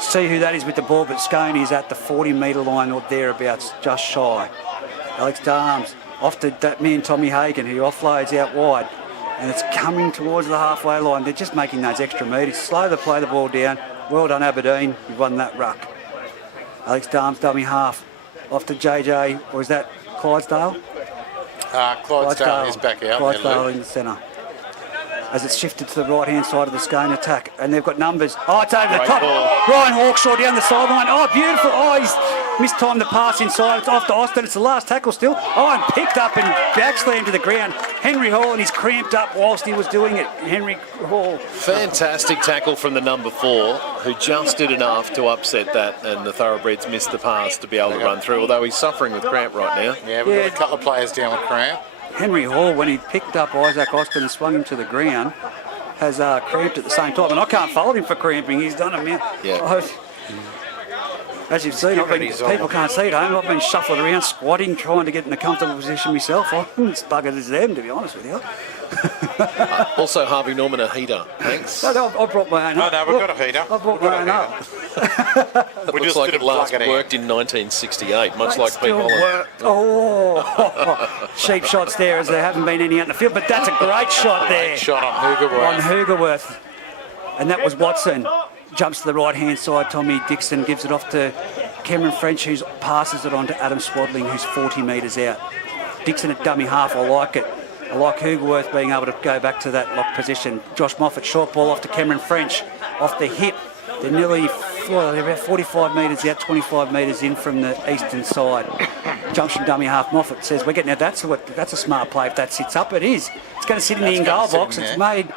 see who that is with the ball, but Scone is at the 40-metre line or thereabouts, just shy. Alex Darms off to that man Tommy Hagan, who offloads out wide, and it's coming towards the halfway line. They're just making those extra metres. Slow to play the ball down. Well done, Aberdeen. You've won that ruck. Alex Darms, dummy half. Off to JJ, or is that Clydesdale? Clydesdale is back out. Clydesdale in the centre. As it's shifted to the right-hand side of the Scone attack. And they've got numbers. Oh, it's over the top. Ball. Ryan Hawkshaw down the sideline. Oh, beautiful. Oh, mistimed the pass inside. It's off to Austin. It's the last tackle still. Oh, and picked up and backslammed to the ground. Henry Hall, and he's cramped up whilst he was doing it. Henry Hall. Fantastic tackle from the number 4, who just did enough to upset that, and the Thoroughbreds missed the pass to be able to run through, although he's suffering with cramp right now. Yeah, we've got a couple of players down with cramp. Henry Hall, when he picked up Isaac Austin and swung him to the ground, has cramped at the same time. And I can't fault him for cramping. He's done it, man. Yeah. As you've seen, people can't see it, I've been shuffling around, squatting, trying to get in a comfortable position myself. I'm as buggered as them, to be honest with you. Also, Harvey Norman, a heater. Thanks. No, I brought my own up. No, we've got a heater. I brought my own up. It looks like it last worked in 1968, much like Pete Holland. Oh, cheap shots there, as there haven't been any out in the field, but that's a great shot there. Great shot on Hoogerworth. On Hoogerworth. And that was Watson. Jumps to the right-hand side. Tommy Dixon gives it off to Cameron French, who passes it on to Adam Swadling, who's 40 metres out. Dixon at dummy half, I like it. I like Hoogerworth being able to go back to that lock position. Josh Moffat, short ball off to Cameron French, off the hip. They're they're about 45 metres out, 25 metres in from the eastern side. Jumps from dummy half. Moffat says, we're getting that's a smart play if that sits up. It is. It's going to sit in the in-goal box. It's made...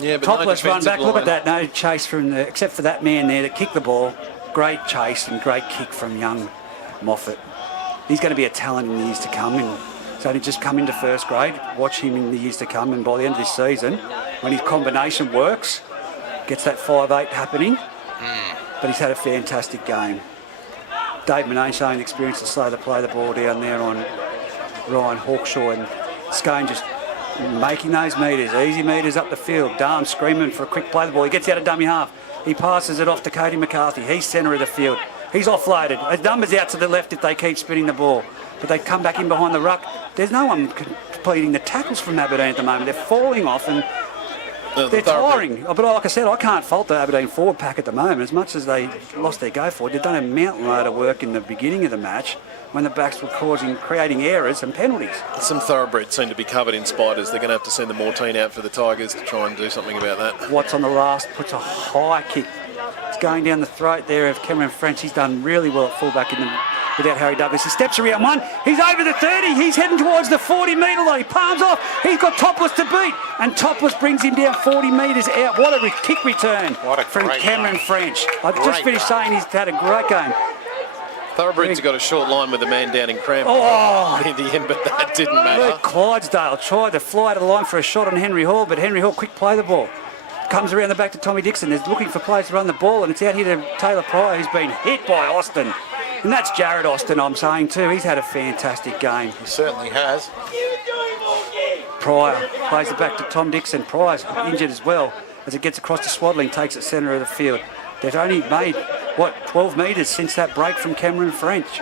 Yeah, but Topless no run back. Look at line. that. No chase from except for that man there that kicked the ball. Great chase and great kick from young Moffat. He's going to be a talent in the years to come. And so to just come into first grade, watch him in the years to come, and by the end of this season, when his combination works, gets that 5'8" happening. But he's had a fantastic game. Dave Manane showing experience to slow the play the ball down there on Ryan Hawkshaw, and Scone just making those metres, easy metres up the field. Darm screaming for a quick play the ball. He gets out of dummy half. He passes it off to Cody McCarthy. He's centre of the field. He's offloaded. His numbers out to the left if they keep spinning the ball. But they come back in behind the ruck. There's no one completing the tackles from Aberdeen at the moment. They're falling off and they're tiring. But like I said, I can't fault the Aberdeen forward pack at the moment. As much as they lost their go forward, they've done a mountain load of work in the beginning of the match when the backs were creating errors and penalties. Some Thoroughbreds seem to be covered in spiders. They're going to have to send the Morteen out for the Tigers to try and do something about that. Watts on the last puts a high kick. It's going down the throat there of Cameron French. He's done really well at fullback without Harry Douglas. He steps around one. He's over the 30. He's heading towards the 40-metre line. He palms off. He's got Topless to beat. And Topless brings him down 40 metres out. What a kick return from Cameron French. I've just finished saying he's had a great game. Thoroughbreds have got a short line with a man down in cramp in the end, but that didn't matter. Clydesdale tried to fly to the line for a shot on Henry Hall, but Henry Hall quick play the ball. Comes around the back to Tommy Dixon. They're looking for players to run the ball, and it's out here to Taylor Pryor, who's been hit by Austin. And that's Jared Austin, I'm saying too. He's had a fantastic game. He certainly has. Pryor plays it back to Tom Dixon. Pryor's injured as well as it gets across to Swadling, takes it centre of the field. They've only made, 12 metres since that break from Cameron French.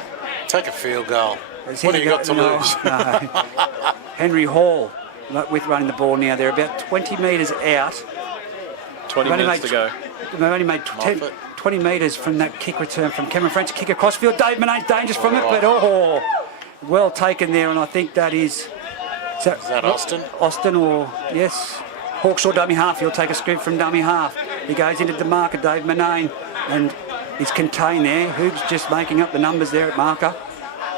Take a field goal. What have you got to lose? No. Henry Hall with running the ball now. They're about 20 metres out. 20 minutes to go. They've only made 20 metres from that kick return from Cameron French. Kick across field. Dave Manane's dangerous from it, but well taken there. And I think that is that Austin? Austin or, yes, Hawkshaw dummy half. He'll take a scoop from dummy half. He goes into the marker, Dave Manane, and he's contained there. Hoob's just making up the numbers there at marker.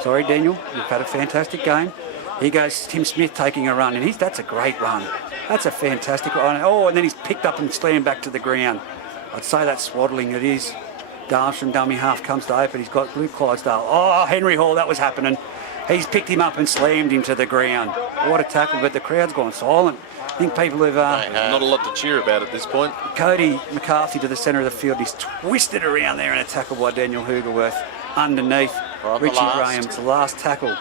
Sorry, Daniel, you've had a fantastic game. Here goes Tim Smith taking a run, and that's a great run. That's a fantastic run. Oh, and then he's picked up and slammed back to the ground. I'd say that's Swadling. It is. Darms from dummy half comes to open. He's got Luke Clydesdale. Oh, Henry Hall, that was happening. He's picked him up and slammed him to the ground. What a tackle, but the crowd's gone silent. I think people have... not a lot to cheer about at this point. Cody McCarthy to the centre of the field. He's twisted around there in a tackle by Daniel Hoogerworth. Underneath Richie Graham. It's the last tackle.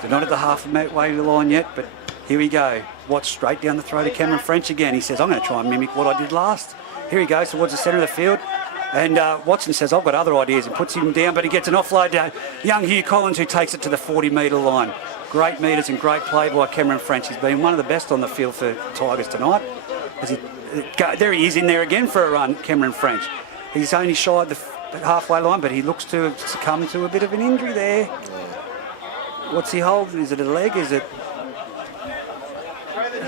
They're not at the halfway line yet, but here we go. Watch straight down the throat of Cameron French again. He says, I'm going to try and mimic what I did last. Here he goes towards the centre of the field. And Watson says, I've got other ideas, and puts him down, but he gets an offload to young Hugh Collins, who takes it to the 40-metre line. Great metres and great play by Cameron French. He's been one of the best on the field for Tigers tonight. There he is in there again for a run, Cameron French. He's only shied the halfway line, but he looks to have succumbed to a bit of an injury there. What's he holding? Is it a leg? Is it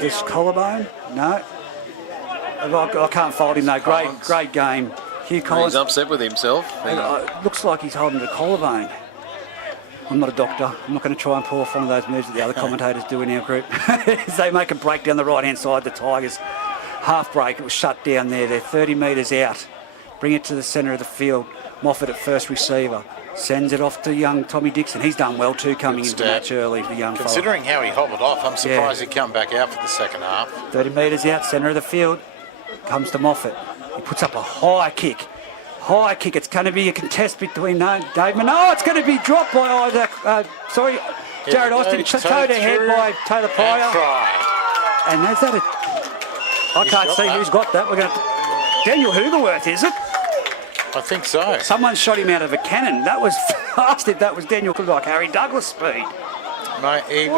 this collarbone? No. I can't fault him though. Great game. Hugh Collins. He's upset with himself. Looks like he's holding the collarbone. I'm not a doctor. I'm not going to try and pull off one of those moves that the other commentators do in our group. As they make a break down the right-hand side, the Tigers half break. It was shut down there. They're 30 metres out. Bring it to the centre of the field. Moffat at first receiver. Sends it off to young Tommy Dixon. He's done well too coming into the match early, the young fella. Considering how he hobbled off, I'm surprised he come back out for the second half. 30 metres out, centre of the field. Comes to Moffat. He puts up a high kick. High kick. It's going to be a contest between Dave Mann. Oh, it's going to be dropped by either. Jared Austin. Towed ahead by Taylor Pryor. And is that I can't see who's got that. We're going to. Daniel Hoogerworth, is it? I think so. Someone shot him out of a cannon. That was fast. If that was Daniel, looked like Harry Douglas speed. Mate, he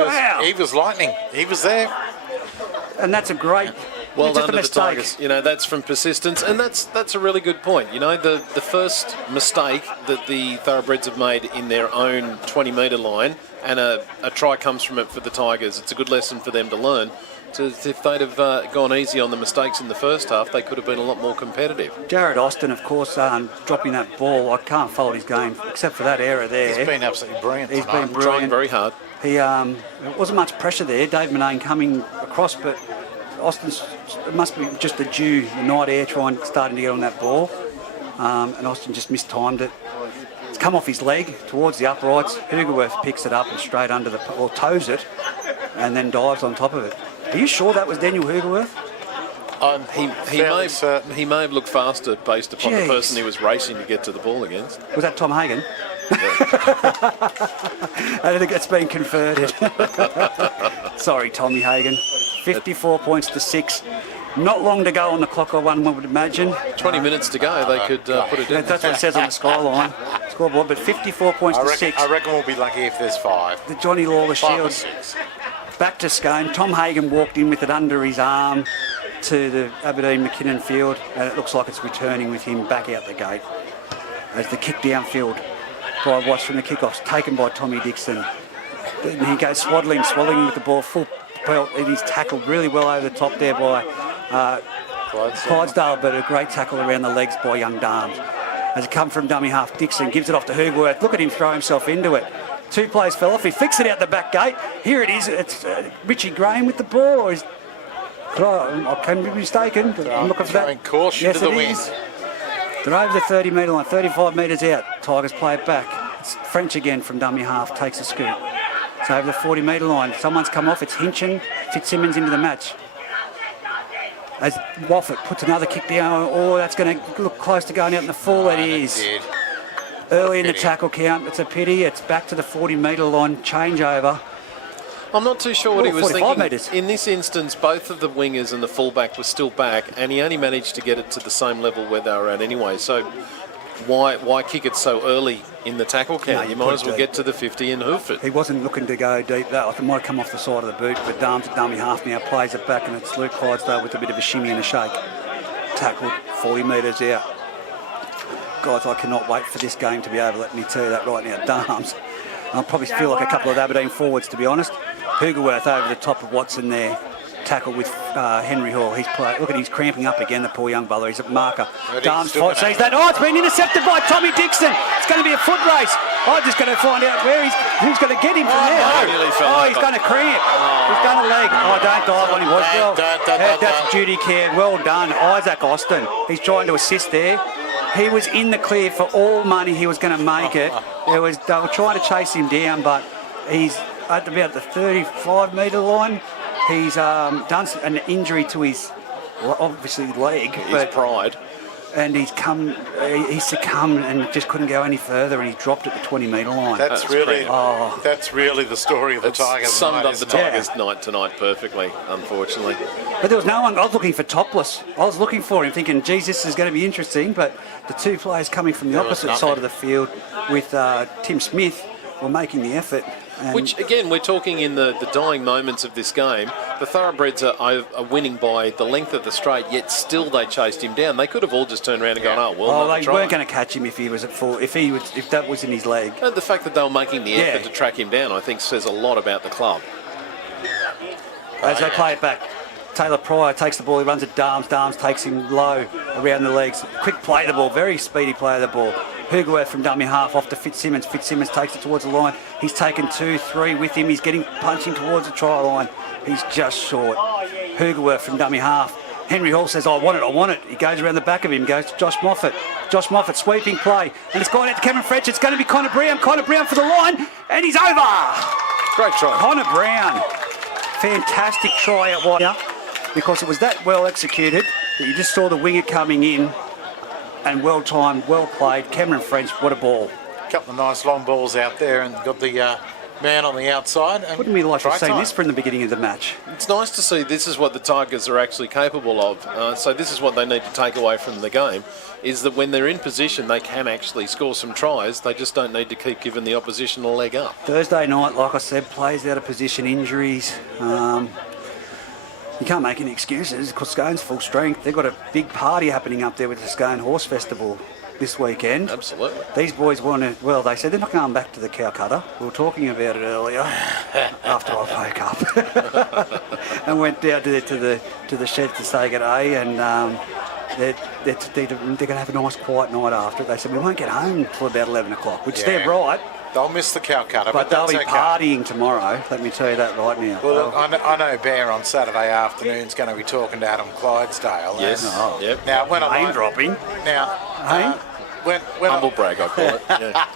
was lightning. He was there. And that's a great. Well just done a to the Tigers. You know, that's from persistence, and that's a really good point. You know, the first mistake that the Thoroughbreds have made in their own 20-metre line, and a try comes from it for the Tigers. It's a good lesson for them to learn. So if they'd have gone easy on the mistakes in the first half, they could have been a lot more competitive. Jared Austin, of course, dropping that ball. I can't follow his game, except for that error there. He's been absolutely brilliant. He's been brilliant. Trying very hard. There wasn't much pressure there. Dave Manane coming across, but Austin's, it must be just the night air starting to get on that ball. And Austin just mistimed it. It's come off his leg towards the uprights. Hoogerworth picks it up and straight under or toes it, and then dives on top of it. Are you sure that was Daniel Hoogerworth? He may have looked faster based upon the person he was racing to get to the ball against. Was that Tom Hagen? I think it's been converted. Sorry, Tommy Hagen. 54 points to 6. Not long to go on the clock, one would imagine. 20 minutes to go, they could put it in. That's what it says on the scoreboard, but 54 points to 6. I reckon we'll be lucky if there's 5. The Johnny Lawler Shield. 5 or 6. Back to Scone. Tom Hagen walked in with it under his arm to the Aberdeen McKinnon field, and it looks like it's returning with him back out the gate. As the kick downfield by Watts from the kickoffs, taken by Tommy Dixon. Then he goes swaddling with the ball, full pelt, and he's tackled really well over the top there by Clydesdale, but a great tackle around the legs by young Darms. As it comes from dummy half, Dixon gives it off to Hoogerworth. Look at him throw himself into it. 2 players fell off. He flicks it out the back gate. Here it is. It's Richie Graham with the ball. Or is, I can be mistaken. I'm looking for that. Caution yes, to the it wind. is. They're over the 30-metre line, 35 metres out. Tigers play it back. It's French again from dummy half. Takes a scoot. It's over the 40-metre line. Someone's come off. It's Hinchin. Fitzsimmons into the match. As Wofford puts another kick down. Oh, that's going to look close to going out in the full. It is. Early in the tackle count, it's a pity. It's back to the 40-metre line, changeover. I'm not too sure what he was thinking. Metres. In this instance, both of the wingers and the fullback were still back, and he only managed to get it to the same level where they were at anyway. So why kick it so early in the tackle count? You might as well get to the 50 and hoof it. He wasn't looking to go deep. That might have come off the side of the boot, but Darms at dummy half now plays it back, and it's Luke Clydesdale with a bit of a shimmy and a shake. Tackled 40 metres out. Guys, I cannot wait for this game to be over, let me tell you that right now. Darms. I'll probably feel like a couple of Aberdeen forwards, to be honest. Hoogerworth over the top of Watson there. Tackle with Henry Hall. Look at he's cramping up again, the poor young bowler. He's at marker. Darms sees that. Oh, it's been intercepted by Tommy Dixon. It's going to be a foot race. I'm just going to find out who's going to get him from there. He's going to cramp. He's done a leg. Oh, don't dive on him. Well, that's duty care. Well done, Isaac Austin. He's trying to assist there. He was in the clear for all money. He was going to make it. They were trying to chase him down, but he's at about the 35-metre line. He's done an injury to his, obviously, leg. His pride. And he succumbed and just couldn't go any further, and he dropped at the 20-metre line. That's really the story of the Tigers. Summed up the Tigers night tonight perfectly, unfortunately. But there was no one. I was looking for Topless. I was looking for him, thinking, geez, this is going to be interesting. But the 2 players coming from the opposite side of the field with Tim Smith were making the effort. Which, again, we're talking in the dying moments of this game. The Thoroughbreds are winning by the length of the straight, yet still they chased him down. They could have all just turned around and gone, they weren't going to catch him if he was at full. If that was in his leg. The fact that they were making the effort to track him down, I think, says a lot about the club. As they play it back. Taylor Pryor takes the ball, he runs at Darms. Darms takes him low around the legs. Quick play of the ball, very speedy play of the ball. Hugerworth from dummy half off to Fitzsimmons. Fitzsimmons takes it towards the line. He's taken 2-3 with him. He's getting punching towards the try line. He's just short. Hugerworth from dummy half. Henry Hall says, I want it. He goes around the back of him, goes to Josh Moffat. Josh Moffat, sweeping play. And it's gone out to Cameron French. It's going to be Connor Brown. Connor Brown for the line. And he's over. Great try. Connor Brown. Fantastic try at wide. Because it was that well executed that you just saw the winger coming in and well timed, well played. Cameron French, what a ball. A couple of nice long balls out there and got the man on the outside. And wouldn't we like to have seen this from the beginning of the match? It's nice to see this is what the Tigers are actually capable of. So this is what they need to take away from the game, is that when they're in position, they can actually score some tries. They just don't need to keep giving the opposition a leg up. Thursday night, like I said, players out of position, injuries. You can't make any excuses because Scone's full strength. They've got a big party happening up there with the Scone Horse Festival this weekend. Absolutely. These boys want to, well, they said they're not going back to the cow cutter. We were talking about it earlier after I woke up and went down to the shed to say good day, and they're going to have a nice quiet night after it. They said we won't get home until about 11 o'clock, which they're right. They'll miss the cow cutter, but they'll be okay. Partying tomorrow. Let me tell you that right now. Well, I know Bear on Saturday afternoon's going to be talking to Adam Clydesdale. Yes. Yep. Now, when Name dropping. Now, when humble brag, I call it. Yeah.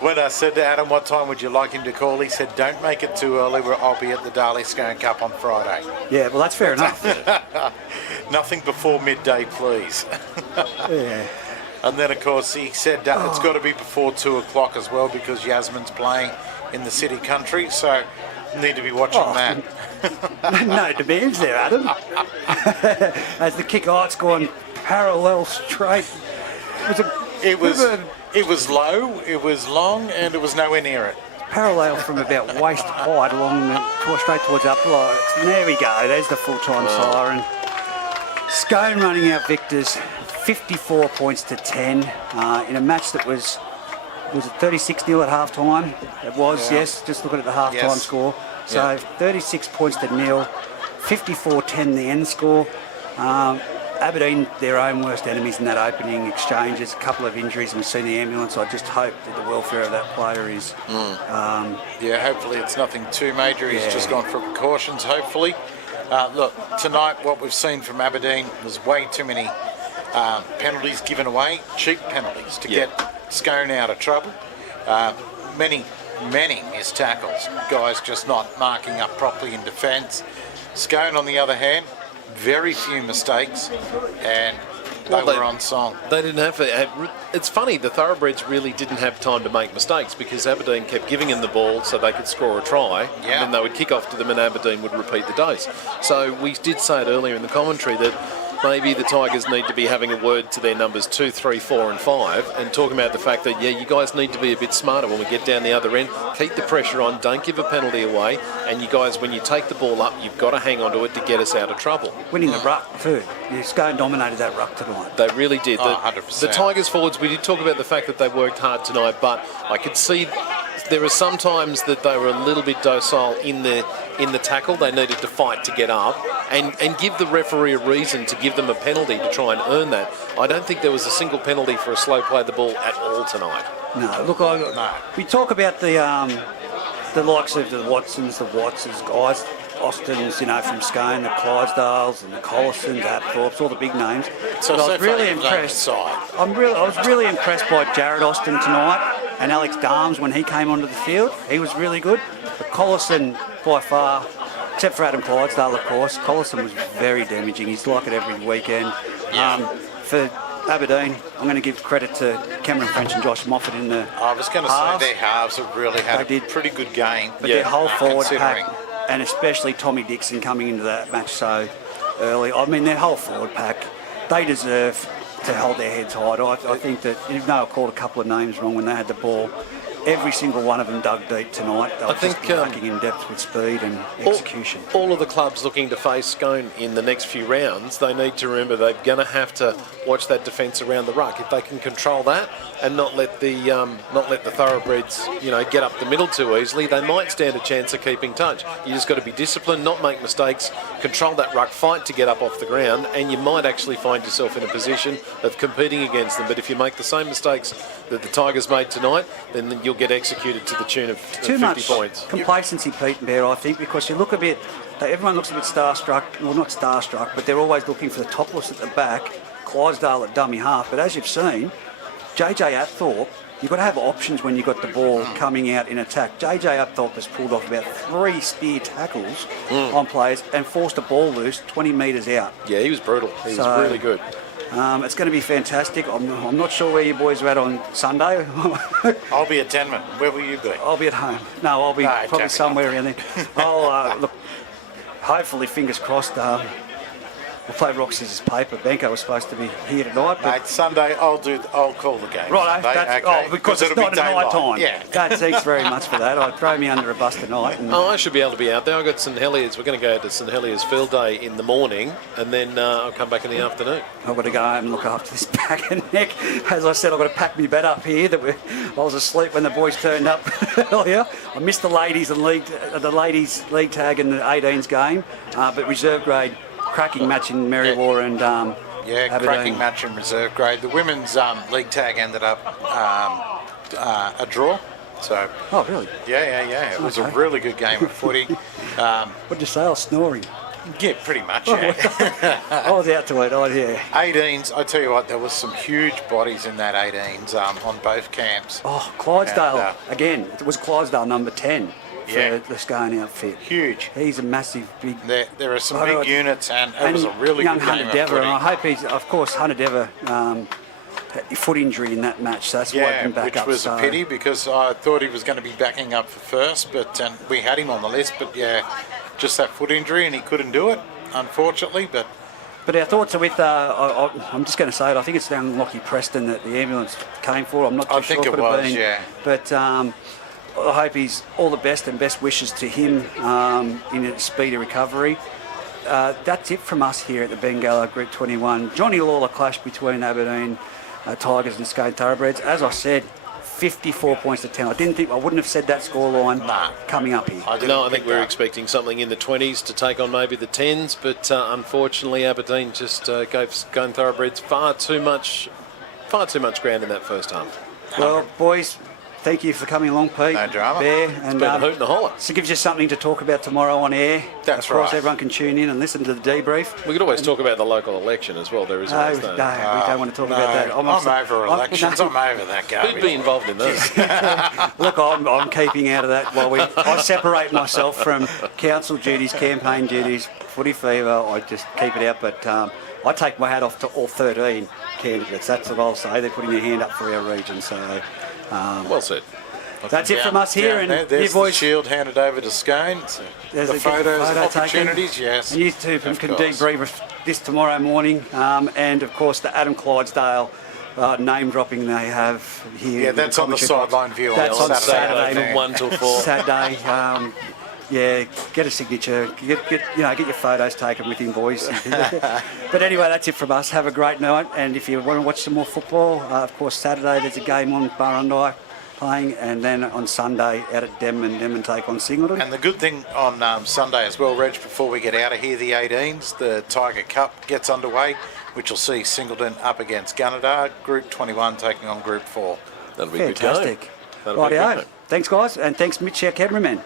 When I said to Adam, what time would you like him to call? He said, don't make it too early. I'll be at the Darley Scone Cup on Friday. Yeah, well, that's fair enough. Nothing before midday, please. Yeah. And then, of course, he said it's got to be before 2 o'clock as well because Yasmin's playing in the city country, so need to be watching that. No demands there, Adam. As the kick, it's gone parallel straight. It was low, it was long, and it was nowhere near it. Parallel from about waist height along straight towards uprights. And there we go. There's the full-time siren. Scone running out victors. 54 points to 10 in a match that was it 36-0 at half-time? It was, yes, just looking at the half-time score. So 36 points to 0, 54-10 the end score. Aberdeen, their own worst enemies in that opening exchanges, a couple of injuries, and we've seen the ambulance. I just hope that the welfare of that player is... hopefully it's nothing too major. He's just gone for precautions, hopefully. Look, tonight what we've seen from Aberdeen was way too many penalties given away, cheap penalties to get Scone out of trouble. Many missed tackles, guys just not marking up properly in defence. Scone, on the other hand, very few mistakes, and they were on song. They didn't have to. It's funny, the Thoroughbreds really didn't have time to make mistakes because Aberdeen kept giving them the ball so they could score a try, and then they would kick off to them and Aberdeen would repeat the dose. So we did say it earlier in the commentary that maybe the Tigers need to be having a word to their numbers 2, 3, 4 and 5 and talking about the fact that, you guys need to be a bit smarter when we get down the other end. Keep the pressure on, don't give a penalty away, and you guys, when you take the ball up, you've got to hang on to it to get us out of trouble. Winning the ruck too. Scone dominated that ruck tonight. They really did. 100%. The Tigers forwards, we did talk about the fact that they worked hard tonight, but I could see there are some times that they were a little bit docile in the tackle. They needed to fight to get up and give the referee a reason to give them a penalty to try and earn that. I don't think there was a single penalty for a slow play of the ball at all tonight. No, look, we talk about the likes of the Watsons, guys, Austins, from Scone, the Clydesdales and the Collisons, Apthorpes, all the big names. So I was really impressed. I was really impressed by Jared Austin tonight and Alex Darms when he came onto the field. He was really good. But Collison, by far, except for Adam Clydesdale, of course, Collison was very damaging. He's like it every weekend. For Aberdeen, I'm going to give credit to Cameron French and Josh Moffat in the I was going to say their halves have really had a pretty good game. But their whole forward pack, and especially Tommy Dixon coming into that match so early, I mean, their whole forward pack, they deserve to hold their heads high. I think that, even though I called a couple of names wrong when they had the ball, every single one of them dug deep tonight. They were just lacking in depth with speed and execution. All of the clubs looking to face Scone in the next few rounds, they need to remember they're going to have to watch that defence around the ruck. If they can control that and not let the thoroughbreds, get up the middle too easily, they might stand a chance of keeping touch. You just got to be disciplined, not make mistakes, control that ruck, fight to get up off the ground, and you might actually find yourself in a position of competing against them. But if you make the same mistakes that the Tigers made tonight, then you'll get executed to the tune of 50 much points. Complacency, Pete and Bear, I think, because you look a bit, everyone looks a bit starstruck, well, not starstruck, but they're always looking for the topless at the back, Clydesdale at dummy half. But as you've seen, JJ Apthorpe, you've got to have options when you've got the ball coming out in attack. JJ Apthorpe has pulled off about 3 spear tackles on players and forced a ball loose 20 metres out. Yeah, he was brutal. He was really good. It's going to be fantastic. I'm not sure where you boys are at on Sunday. I'll be at Denman. Where will you be? I'll be at home. No, I'll be probably somewhere around there. I'll look. Hopefully, fingers crossed. We'll play rock, scissors, paper. Benko was supposed to be here tonight. But Mate, Sunday I'll call the game. Right, okay. because it's not at night time. Yeah. Thanks very much for that. I'd throw me under a bus tonight. I should be able to be out there. I've got St Heliers. We're going to go to St Heliers Field Day in the morning, and then I'll come back in the afternoon. I've got to go home and look after this back and neck. As I said, I've got to pack my bed up here. I was asleep when the boys turned up earlier. I missed the ladies league tag in the 18s game, but reserve grade. Cracking match in Merriwa and Aberdeen. Cracking match in reserve grade. The women's league tag ended up a draw. So. Oh, really? Yeah. It was a really good game of footy. What did you say? I was snoring. Yeah, pretty much, yeah. I was out to it, yeah. 18s, I tell you what, there was some huge bodies in that 18s on both camps. Oh, Clydesdale, again, it was Clydesdale number 10. For the Scone outfit. Huge. He's a massive, big... There are some big units, and it was a really good game Hunter Dever, and I hope of course, Hunter Dever, foot injury in that match, so that's why he can back up. Which was a pity, because I thought he was going to be backing up for first, but we had him on the list, but just that foot injury, and he couldn't do it, unfortunately, but our thoughts are with, I'm just going to say it, I think it's down Lockie Preston that the ambulance came for. I'm not too sure. I think it was, yeah. But I hope he's all the best and best wishes to him in a speedy recovery. That's it from us here at the Bengala Group 21. Johnny Lawler clash between Aberdeen Tigers and Scone Thoroughbreds. As I said, 54 points to 10. I wouldn't have said that scoreline coming up here. I think we were expecting something in the 20s to take on maybe the 10s, but unfortunately Aberdeen just gave Scone Thoroughbreds far too much ground in that first half. Well, boys, thank you for coming along, Pete. No drama. Bear, and been a hoot and a holler. So it gives you something to talk about tomorrow on air. That's of course, right. Everyone can tune in and listen to the debrief. We could always talk about the local election as well. There is always that. No, we don't want to talk about that. I'm over elections. I'm over that garbage. Who'd be involved in those? Look, I'm keeping out of that while I separate myself from council duties, campaign duties, footy fever. I just keep it out. But I take my hat off to all 13 candidates. That's what I'll say. They're putting their hand up for our region. So, well said. That's it from us here. And there's boys, the shield handed over to Scone. So the photos, opportunities, taken. yes. And you two can debrief this tomorrow morning. And of course, the Adam Clydesdale name dropping they have here. Yeah, that's on the sideline view. That's on Saturday from 1 till 4. Saturday. Get a signature. Get your photos taken with him, boys. But anyway, that's it from us. Have a great night. And if you want to watch some more football, of course, Saturday there's a game on Barundai playing, and then on Sunday out at Denman take on Singleton. And the good thing on Sunday as well, Reg, before we get out of here, the 18s, the Tiger Cup gets underway, which will see Singleton up against Gunnedah, Group 21 taking on Group 4. That'll be fantastic. Good game. That'll be a good game. Thanks, guys, and thanks, Mitch, our cameraman.